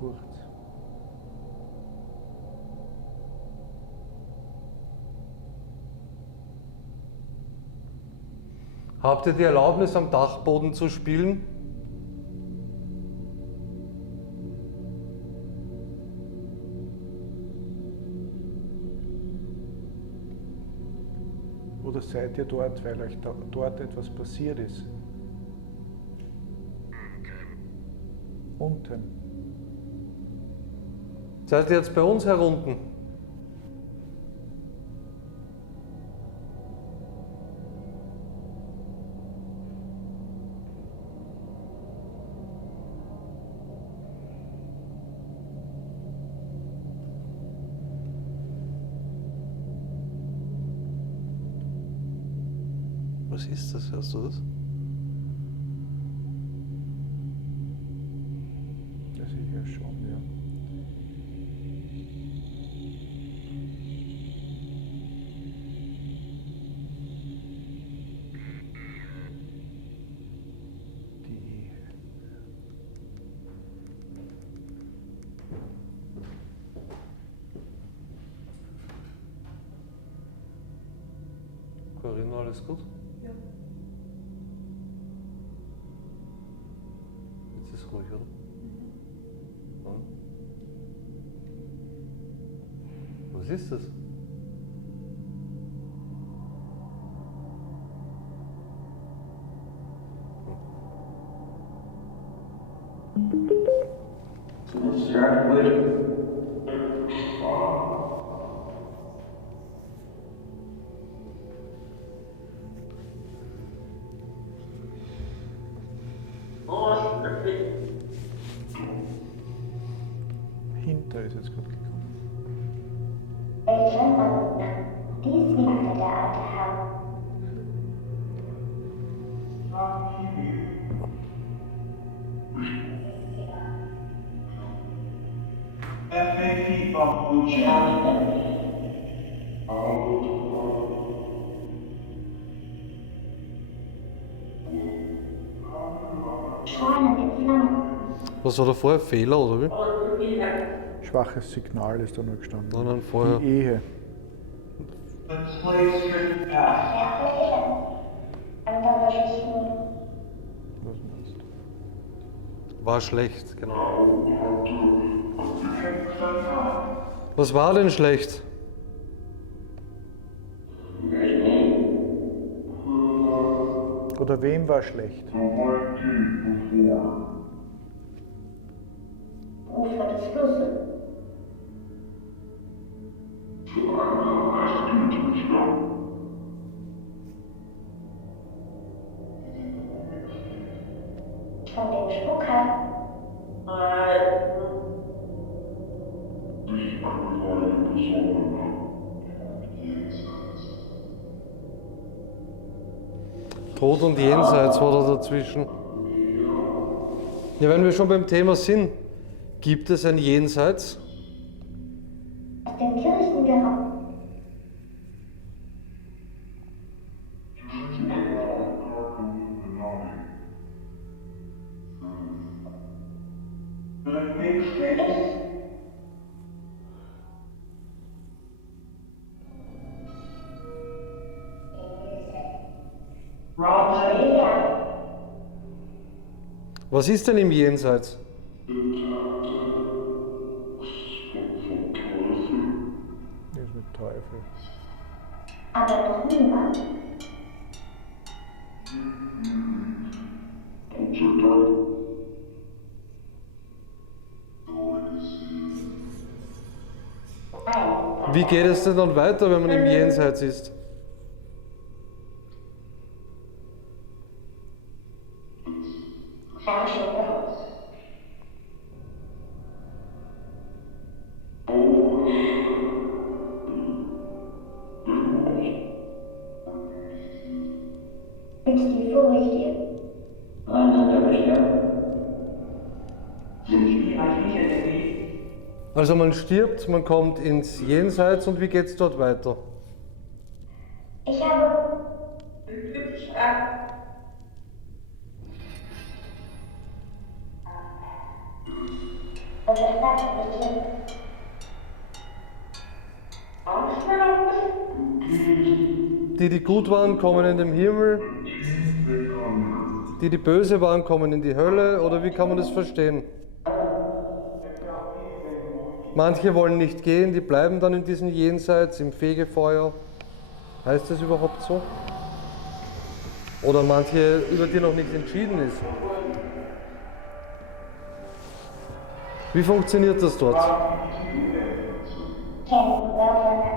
Kurz. Habt ihr die Erlaubnis, am Dachboden zu spielen? Oder seid ihr dort, weil euch dort etwas passiert ist? Unten. Seid ihr jetzt bei uns herunten? Was ist das? Hörst du das? Ja, sicher schon, ja. Die Corinna, alles gut? Ja. Jetzt ist ruhig, oder? Und? Was ist das? Hinter ist jetzt gerade gekommen. Agent Mann, dies winkte der alte Herr. Strahlende Flammen. Was war da vorher? Fehler oder wie? Schwaches Signal ist da nur gestanden. Nein, nein, vorher. Die Ehe. Was meinst du? War schlecht, genau. Was war denn schlecht? Oder wem war schlecht? Ufer des Flusses. Von dem Spucker. Tod und Jenseits war da dazwischen. Ja, wenn wir schon beim Thema sind, gibt es ein Jenseits? Aus den Kirchengeräuschen. Was ist denn im Jenseits? Aber noch niemand. Wie geht es denn dann weiter, wenn man im Jenseits ist? Und die Furcht hier. Also man stirbt, man kommt ins Jenseits und wie geht es dort weiter? Ich habe. Also das sagt nicht hier. Die gut waren, kommen in den Himmel. Die böse waren, kommen in die Hölle. Oder wie kann man das verstehen? Manche wollen nicht gehen, die bleiben dann in diesem Jenseits, im Fegefeuer. Heißt das überhaupt so? Oder manche, über die noch nicht entschieden ist? Wie funktioniert das dort? Kämpfen Wörter.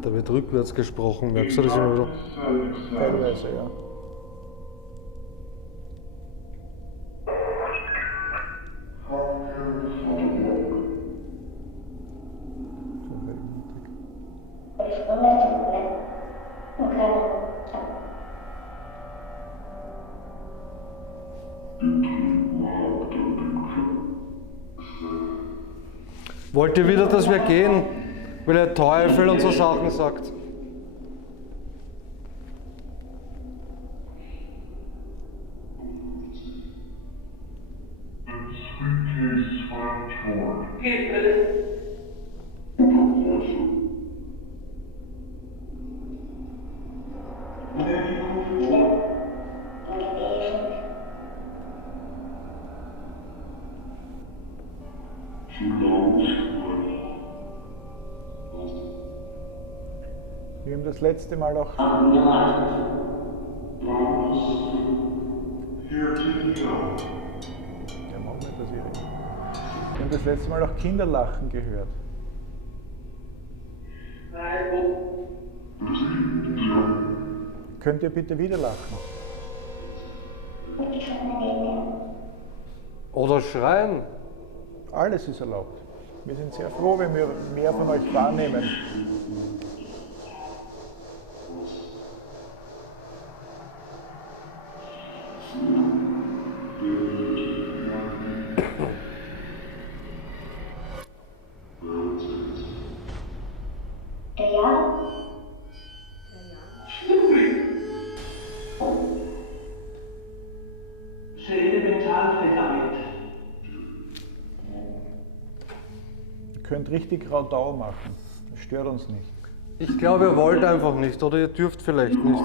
Da wird rückwärts gesprochen, merkst du das immer wieder? Teilweise, ja. Wollt ihr wieder, dass wir gehen? Weil der Teufel und so Sachen sagt. Wir haben das letzte Mal auch. Ja, machen wir das hier. Wir haben das letzte Mal auch Kinderlachen gehört. Könnt ihr bitte wieder lachen? Oder schreien. Alles ist erlaubt. Wir sind sehr froh, wenn wir mehr von euch wahrnehmen. Ja? Ihr könnt richtig Radau machen. Das stört uns nicht. Ich glaube, ihr wollt einfach nicht oder ihr dürft vielleicht nicht.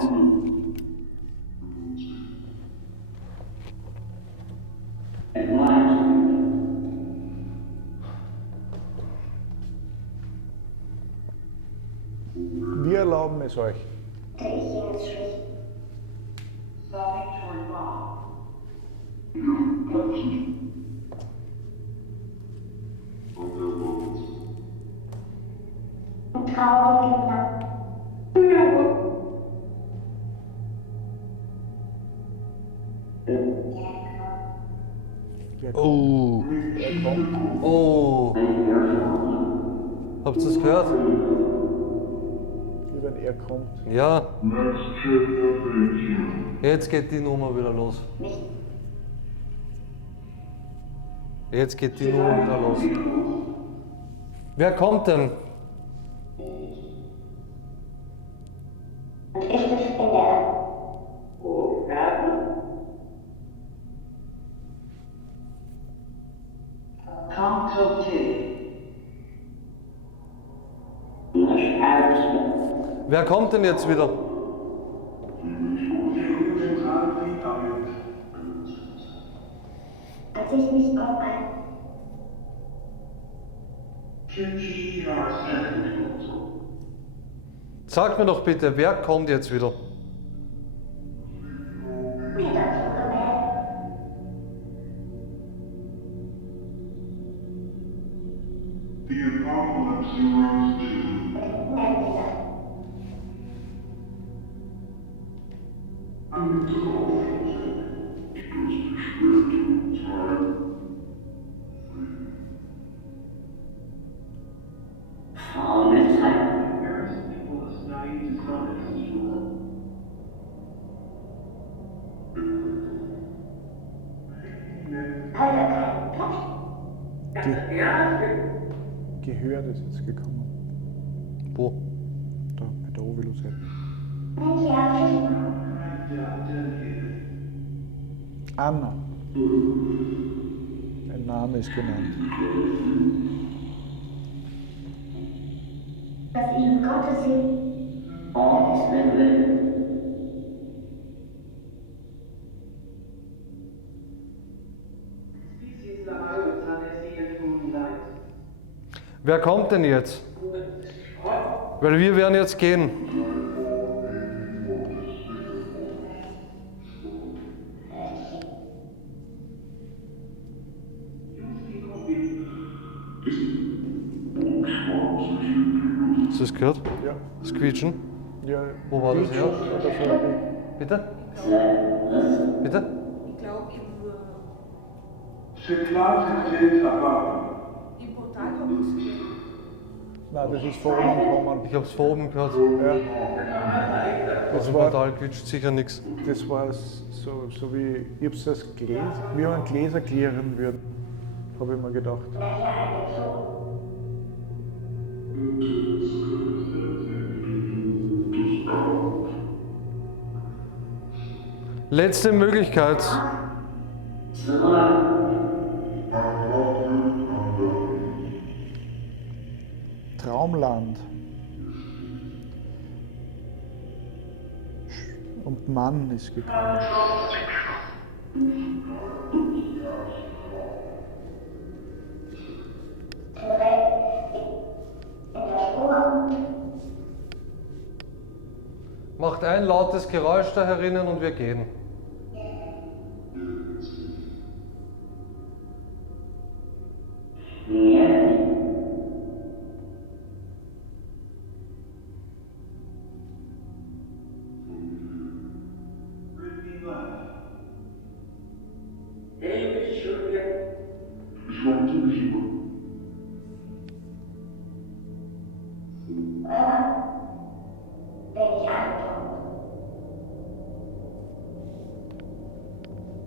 Wir erlauben es euch. Oh. Er kommt. Oh. Habt ihr das gehört? Wie wenn er kommt. Ja. Jetzt geht die Nummer wieder los. Jetzt geht die Nummer wieder los. Wer kommt denn? Canto 2. Wer kommt denn jetzt wieder? Als ich mich auf ein Sag mir doch bitte, wer kommt jetzt wieder? mir dazu gemeldet, nennt sie das. Leider kein Platz. Gehör ist jetzt gekommen. Wo? Da, bei der Ovilus-App. Welche Absicht? Anna. Ein Name ist genannt. Dass ihnen Gottes Sinn alles will. Wer kommt denn jetzt? Weil wir werden jetzt gehen. Hast du das gehört? Ja. Das Quietschen? Ja, Wo war das her? Oder so. Bitte? Bitte? Ich glaube, im Portal haben wir es gehört. Nein, das ist vor oben gekommen. Ich hab's vor oben gehört. Ja. Aus dem Portal quietscht sicher nichts. Das war so wie, ich hab's als Gläser, wie man Gläser klären würde, habe ich mir gedacht. Letzte Möglichkeit. Traumland. Und Mann ist gekommen. Macht ein lautes Geräusch da herinnen und wir gehen.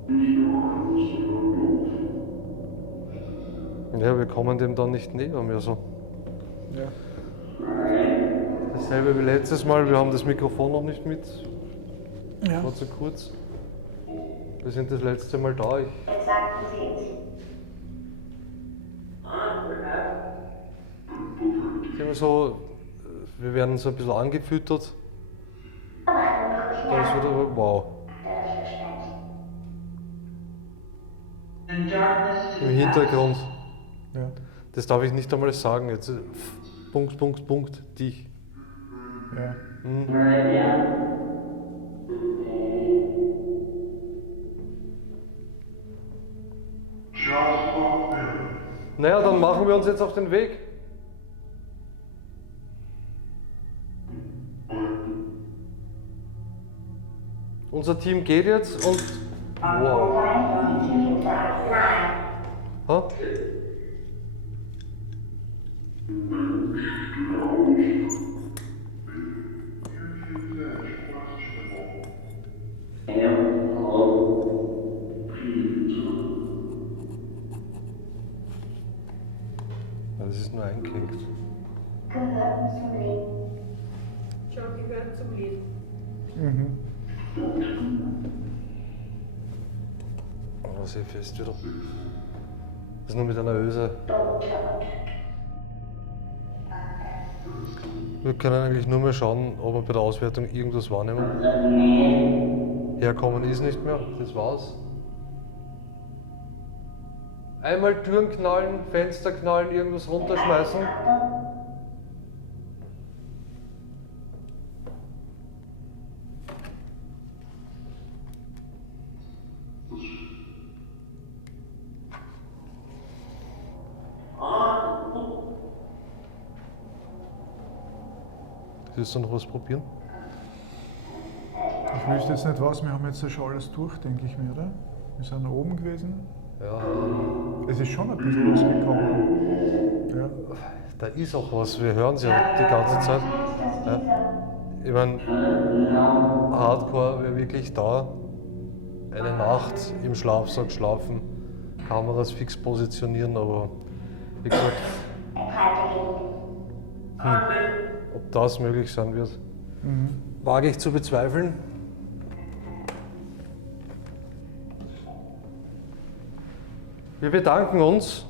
Wenn ich ankomme. Ja, wir kommen dem dann nicht näher mehr so. Ja. Dasselbe wie letztes Mal, wir haben das Mikrofon noch nicht mit. Ja. War zu kurz. Wir sind das letzte Mal da. Jetzt sagten sie es. Ich immer so, wir werden so ein bisschen angefüttert. Dann ist wieder, wow. Im Hintergrund. Ja. Das darf ich nicht einmal sagen. Jetzt Punkt, Punkt, Punkt, dich. Ja. Naja, dann machen wir uns jetzt auf den Weg. Unser Team geht jetzt und wow. Ha? Ja, das ist nur eingeknickt. Gehörten zum Leben. Schon gehört zum Leben. Mhm. Oh, sehr fest wieder. Das ist nur mit einer Öse. Wir können eigentlich nur mehr schauen, ob wir bei der Auswertung irgendwas wahrnehmen. Herkommen ist nicht mehr, das war's. Einmal Türen knallen, Fenster knallen, irgendwas runterschmeißen. Willst du noch was probieren? Ich wüsste jetzt nicht was, wir haben jetzt schon alles durch, denke ich mir, oder? Wir sind oben gewesen. Ja, Es ist schon ein bisschen was gekommen. Ja. da ist auch was, wir hören es ja die ganze Zeit. Ja. Ich meine, Hardcore wäre wirklich da. Eine Nacht im Schlafsack schlafen, Kameras fix positionieren, aber wie gesagt, ob das möglich sein wird, wage ich zu bezweifeln. Wir bedanken uns,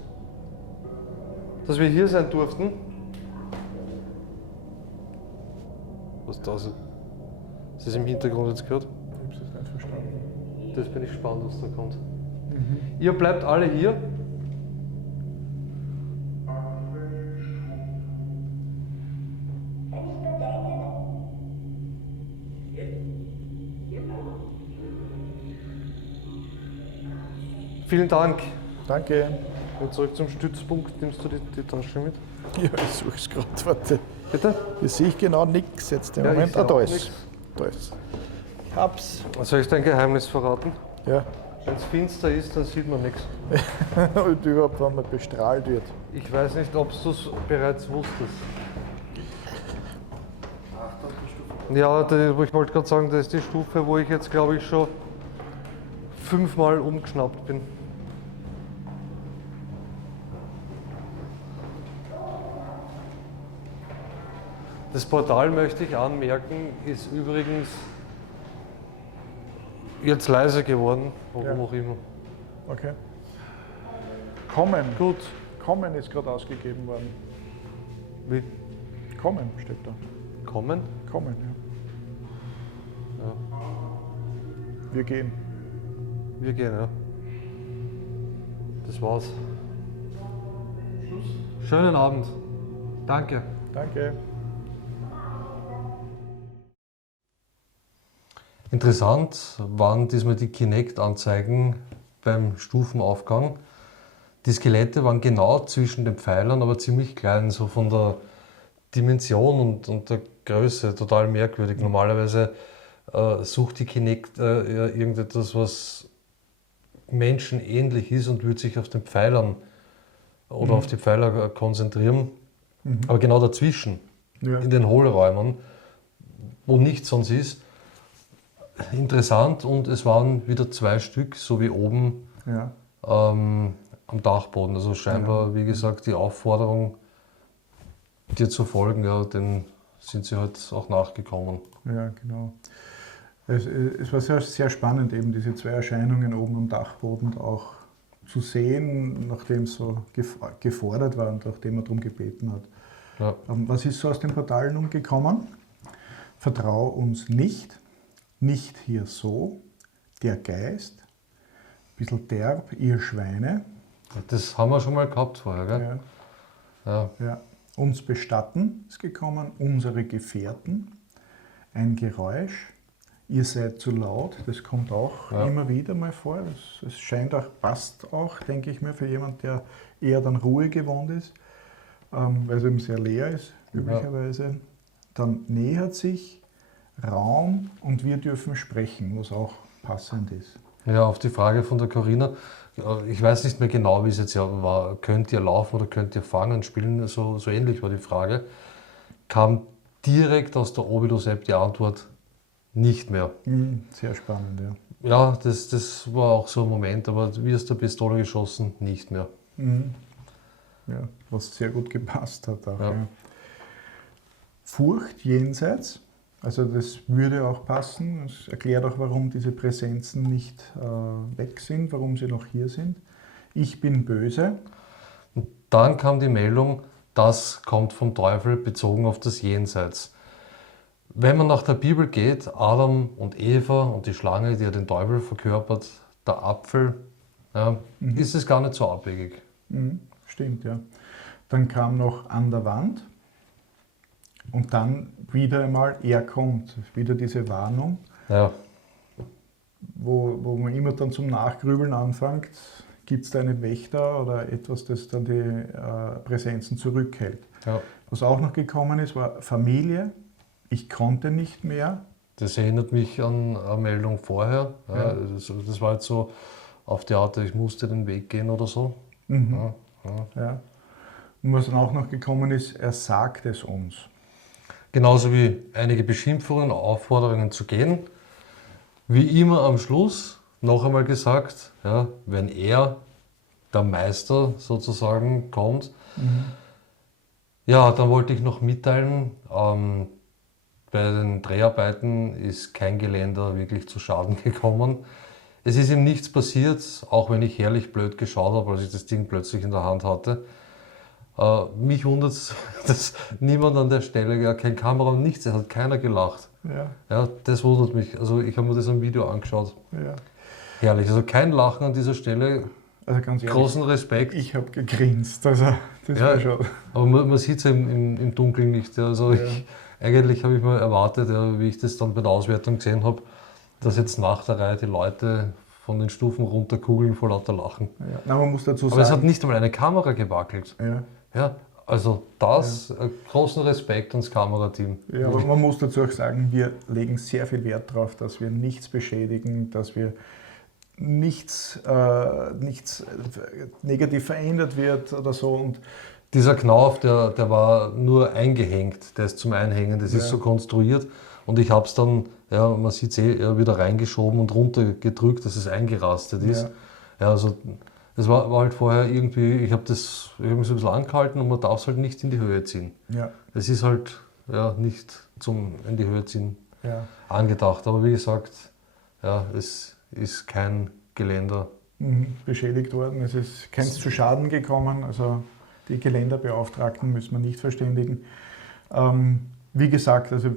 dass wir hier sein durften. Was das ist? Ist das im Hintergrund jetzt gehört? Ich habe es jetzt nicht verstanden. Das bin ich gespannt, was da kommt. Ihr bleibt alle hier. Vielen Dank. Danke. Und zurück zum Stützpunkt. Nimmst du die Tasche mit? Ja, ich suche es gerade. Warte. Bitte? Hier sehe ich genau nichts jetzt im Ja, Moment. ich sehe Da auch ist nichts. Da ist Ich hab's. Soll ich dein Geheimnis verraten? Ja. Wenn es finster ist, dann sieht man nichts. Und überhaupt, wenn man bestrahlt wird. Ich weiß nicht, ob du es bereits wusstest. Ja, ich wollte gerade sagen, das ist die Stufe, wo ich jetzt, glaube ich, schon 5-mal umgeschnappt bin. Das Portal, möchte ich anmerken, ist übrigens jetzt leise geworden, warum Ja. auch immer. Okay. Kommen. Gut. Kommen ist gerade ausgegeben worden. Wie? Kommen steht da. Kommen? Kommen, ja. Ja. Wir gehen. Wir gehen, ja. Das war's. Schönen Abend. Danke. Danke. Interessant waren diesmal die Kinect-Anzeigen beim Stufenaufgang. Die Skelette waren genau zwischen den Pfeilern, aber ziemlich klein, so von der Dimension und der Größe, total merkwürdig. Normalerweise sucht die Kinect ja irgendetwas, was menschenähnlich ist und würde sich auf den Pfeilern oder auf die Pfeiler konzentrieren. Aber genau dazwischen, Ja. in den Hohlräumen, wo nichts sonst ist, interessant, und es waren wieder 2 Stück, so wie oben Ja. am Dachboden. Also scheinbar, wie gesagt, die Aufforderung, dir zu folgen, ja, den sind sie halt auch nachgekommen. Ja, genau. Es war sehr, sehr spannend, eben diese 2 Erscheinungen oben am Dachboden auch zu sehen, nachdem es so gefordert war und nachdem er darum gebeten hat. Ja. Was ist so aus dem Portal nun gekommen? Vertrau uns nicht, nicht hier so, der Geist, ein bisschen derb, ihr Schweine. Das haben wir schon mal gehabt vorher, gell? Ja, Ja. ja. Uns bestatten ist gekommen, unsere Gefährten, ein Geräusch, ihr seid zu laut, das kommt auch Ja. immer wieder mal vor. Das scheint auch, passt auch, denke ich mir, für jemanden, der eher dann Ruhe gewohnt ist, weil es eben sehr leer ist, üblicherweise. Dann nähert sich Raum und wir dürfen sprechen, was auch passend ist. Ja, auf die Frage von der Corinna, ich weiß nicht mehr genau, wie es jetzt ja war, könnt ihr laufen oder könnt ihr fangen, spielen, so ähnlich war die Frage, kam direkt aus der Ovilus-App die Antwort, nicht mehr. Sehr spannend, ja. Ja, das war auch so ein Moment, aber wie aus der Pistole geschossen, nicht mehr. Ja, was sehr gut gepasst hat auch. Ja. Ja. Furcht jenseits, also das würde auch passen. Das erklärt auch, warum diese Präsenzen nicht weg sind, warum sie noch hier sind. Ich bin böse. Dann kam die Meldung, das kommt vom Teufel bezogen auf das Jenseits. Wenn man nach der Bibel geht, Adam und Eva und die Schlange, die ja den Teufel verkörpert, der Apfel, ja, ist es gar nicht so abwegig. Stimmt, ja. Dann kam noch an der Wand und dann wieder einmal, er kommt. Wieder diese Warnung, Ja, wo man immer dann zum Nachgrübeln anfängt. Gibt es da einen Wächter oder etwas, das dann die Präsenzen zurückhält? ja. Was auch noch gekommen ist, war Familie. Ich konnte nicht mehr. Das erinnert mich an eine Meldung vorher. Ja, Ja. das war jetzt so auf die Art, ich musste den Weg gehen oder so. Ja, ja. Ja. Und was dann auch noch gekommen ist, er sagt es uns. Genauso wie einige Beschimpfungen, Aufforderungen zu gehen. Wie immer am Schluss noch einmal gesagt, ja, wenn er, der Meister sozusagen, kommt, ja, dann wollte ich noch mitteilen, bei den Dreharbeiten ist kein Geländer wirklich zu Schaden gekommen. Es ist ihm nichts passiert, auch wenn ich herrlich blöd geschaut habe, als ich das Ding plötzlich in der Hand hatte. Mich wundert es, dass niemand an der Stelle, ja, kein Kamera und nichts, es hat keiner gelacht. Ja, Ja, das wundert mich. Also ich habe mir das am Video angeschaut. ja. Herrlich, also kein Lachen an dieser Stelle. Also ganz ehrlich, Großen Respekt. ich habe gegrinst. Also das Ja, war schon. aber man sieht es ja im Dunkeln nicht. Ja. Also eigentlich habe ich mir erwartet, ja, wie ich das dann bei der Auswertung gesehen habe, dass jetzt nach der Reihe die Leute von den Stufen runterkugeln vor lauter Lachen. Ja. Na, man muss dazu Aber es hat sagen, nicht einmal eine Kamera gewackelt. ja, Ja, also das, großen Respekt ans Kamerateam. ja, aber man muss dazu auch sagen, wir legen sehr viel Wert darauf, dass wir nichts beschädigen, dass wir nichts negativ verändert wird oder so. Und Dieser Knauf, der war nur eingehängt, der ist zum Einhängen, das ist Ja. so konstruiert. Und ich habe es dann, ja, man sieht es wieder reingeschoben und runtergedrückt, dass es eingerastet ist. Ja. Ja, also das war halt vorher irgendwie, ich habe das irgendwie so ein bisschen angehalten und man darf es halt nicht in die Höhe ziehen. ja, Es ist halt ja, nicht zum in die Höhe ziehen ja. angedacht. Aber wie gesagt, ja, es ist kein Geländer. Beschädigt worden. Es ist keins zu Schaden gekommen. Also die Geländerbeauftragten müssen wir nicht verständigen. Wie gesagt, also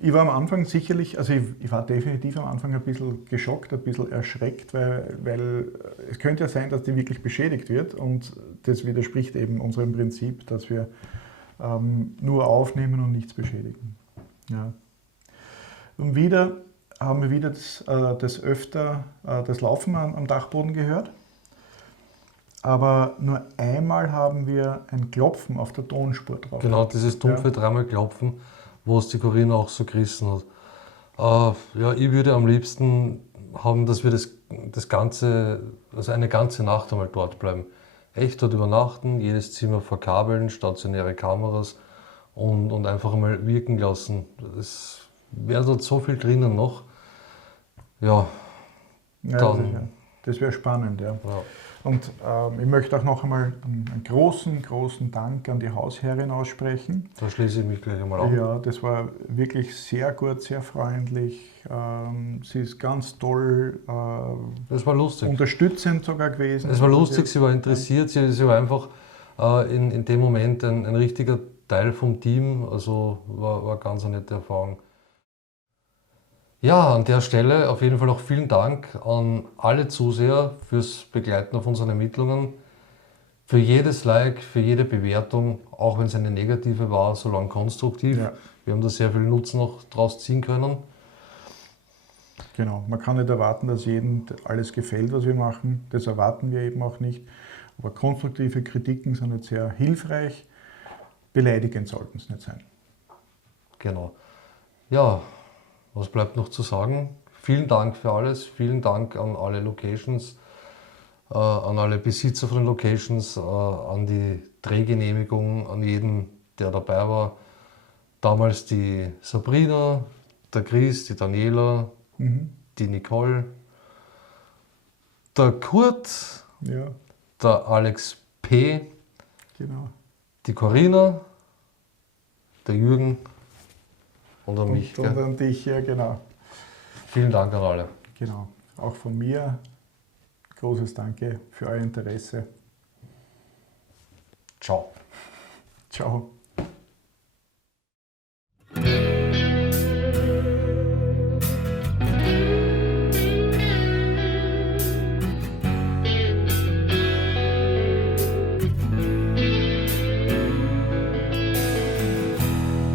ich war am Anfang sicherlich, also ich war definitiv am Anfang ein bisschen geschockt, ein bisschen erschreckt, weil es könnte ja sein, dass die wirklich beschädigt wird und das widerspricht eben unserem Prinzip, dass wir nur aufnehmen und nichts beschädigen. Ja. Und wieder haben wir wieder das Laufen am Dachboden gehört. Aber nur einmal haben wir ein Klopfen auf der Tonspur drauf. Genau, dieses dumpfe dreimal Klopfen, wo es die Corinna auch so gerissen hat. Ja, ich würde am liebsten haben, dass wir das Ganze, also eine ganze Nacht einmal dort bleiben. Echt dort übernachten, jedes Zimmer verkabeln, stationäre Kameras und einfach einmal wirken lassen. Es wäre dort so viel drinnen noch. Ja, Ja, dann, das wäre spannend, ja. ja. Und ich möchte auch noch einmal einen großen, großen Dank an die Hausherrin aussprechen. Da schließe ich mich gleich einmal an. Ja, das war wirklich sehr gut, sehr freundlich. Sie ist ganz toll, Das war lustig. unterstützend sogar gewesen. Es war lustig, sie war interessiert, sie war einfach in dem Moment ein richtiger Teil vom Team, also war ganz eine nette Erfahrung. Ja, an der Stelle auf jeden Fall auch vielen Dank an alle Zuseher fürs Begleiten auf unseren Ermittlungen, für jedes Like, für jede Bewertung, auch wenn es eine negative war, solange konstruktiv. Ja. Wir haben da sehr viel Nutzen noch draus ziehen können. Genau, man kann nicht erwarten, dass jedem alles gefällt, was wir machen. Das erwarten wir eben auch nicht. Aber konstruktive Kritiken sind jetzt sehr hilfreich. Beleidigend sollten es nicht sein. Genau. Ja, was bleibt noch zu sagen? Vielen Dank für alles, vielen Dank an alle Locations, an alle Besitzer von den Locations, an die Drehgenehmigung, an jeden, der dabei war. Damals die Sabrina, der Chris, die Daniela, die Nicole, der Kurt, Ja, der Alex P., genau. die Corinna, der Jürgen und an mich. Und Gell? an dich, ja, genau. Vielen Dank an alle. Genau. Auch von mir großes Danke für euer Interesse. Ciao. Ciao.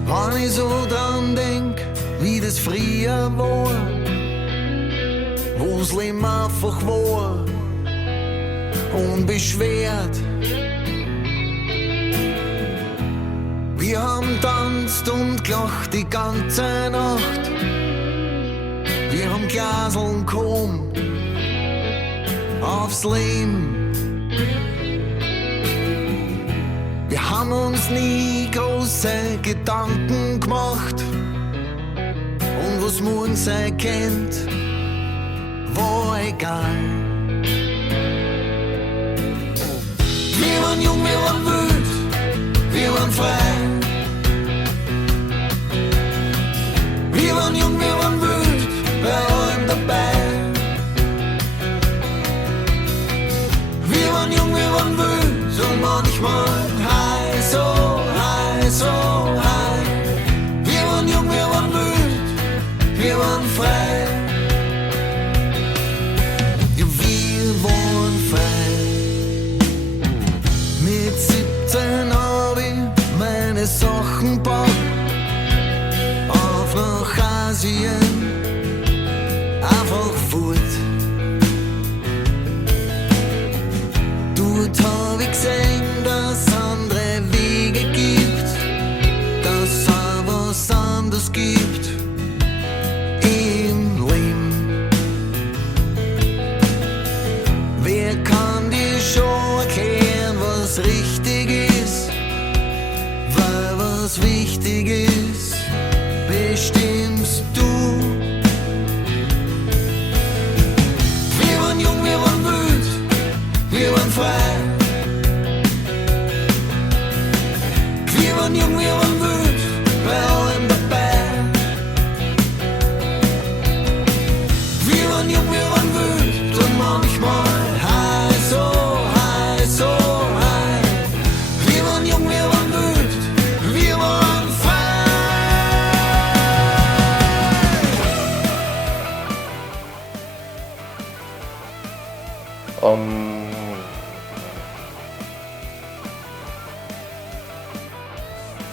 Wenn ich so dran denk, wie das früher war, wo's Leben einfach war, unbeschwert. Wir haben tanzt und gelacht die ganze Nacht, wir haben Glaseln gehoben aufs Leben. Wir haben uns nie große Gedanken gemacht und was morgen sein kennt, war egal. Wir waren jung, wir waren wild, wir waren frei. Wir waren jung, wir waren wild, bei allem dabei. Wir waren jung, wir waren wild und manchmal high, so high, so high. Wir waren jung, wir waren wild, wir waren frei. Ja, wir waren frei. Mit 17 hab ich meine Sachen gebaut, auf nach Asien, einfach fort. Dort hab ich gesehen, dass andere Wege gibt, dass es auch was anderes gibt im Leben. Wer kann dir schon erklären, was richtig ist, weil was wichtig ist, bestimmst du. Wir waren jung, wir waren wild, wir waren frei. Wir waren jung, wir waren wild, bei allem dabei. Wir waren jung, wir waren wild und manchmal high, so high, so high. Wir waren jung, wir waren wild, wir waren frei.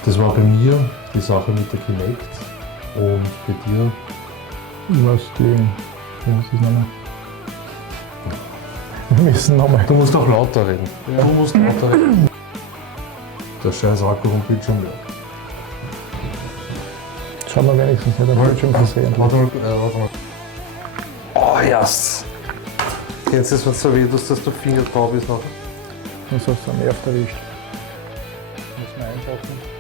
Das war bei mir die Sache mit der Kinect und bei dir. Was ist nochmal? Wir müssen nochmal. Du musst auch lauter reden. Ja. Du musst lauter reden. Der scheiß Akku vom Bildschirm leer. Schauen wir wenigstens nicht am Bildschirm versehen. Warte mal. Oh, yes. Kennst du das, wenn es so weh tust, dass du Finger drauf bist nachher? Das hast du am Nerv erwischt. Muss man einschalten.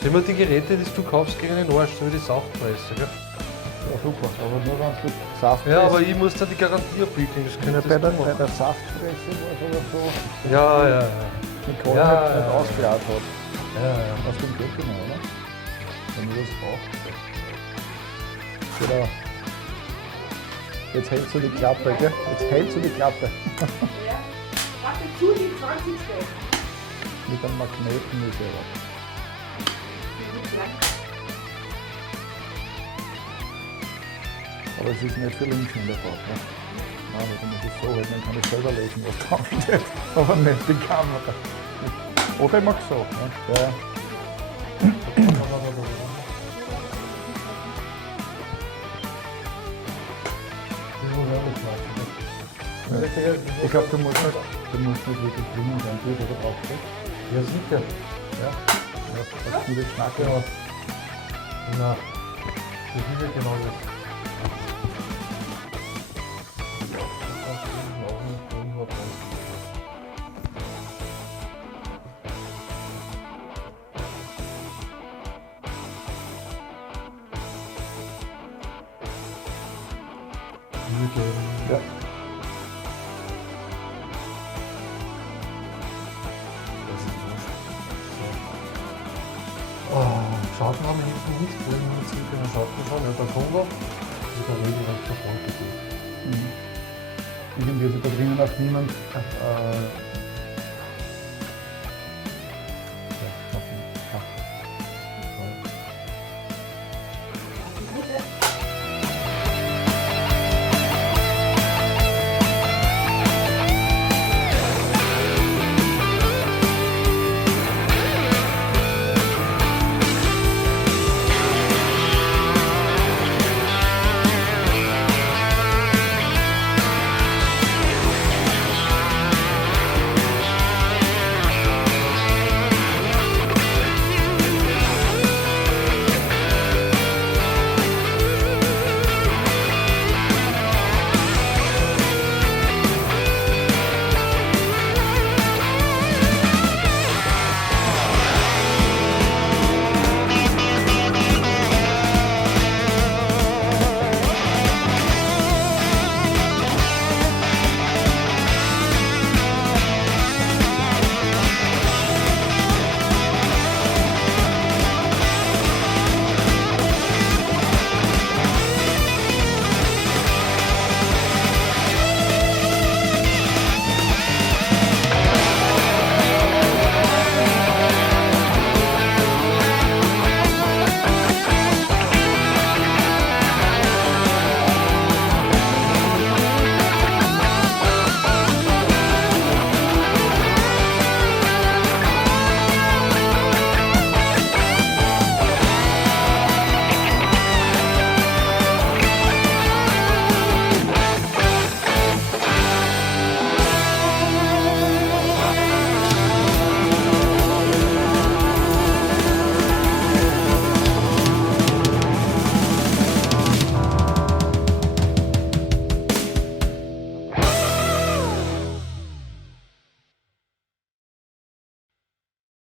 Sind immer die Geräte, die du kaufst, gegen den Arsch, so wie die Saftpresse, gell? Ja, super. Aber nur wenn du Saft Ja, aber ich muss da die Garantie abwickeln. Das ja, könntest bei du der machen. Saftpresse war es aber so, Ja. die Kohle Ja, nicht ja. ausgeladen hat. Ja. Aus dem Glück genau, oder? Wenn du das brauchst. Genau. Jetzt hältst du die Klappe, gell? Jetzt hältst du die Klappe. Ja. Warte zu, die 20 Stellen. Mit einem Magneten ist ja was. Aber es ist nicht für Links in der Fahrt. Ne? Nein, wenn man das so hält, dann kann ich selber lesen, was drauf steht. Aber nicht die Kamera. Oder ich mag so. Ne? Ja. Ich glaube, du musst nicht wirklich drinnen sein, wie du da drauf steht. Ja, sicher. Ja. Hast du den Schnack gemacht? Na, das ist ja genau das. Ja. Schauten haben wir hinten nicht, weil wir jetzt mit den Schauten schauen, ja, der Kongo, das ist der regelrecht nach vorne geht. Irgendwie hat sich da drinnen auch niemand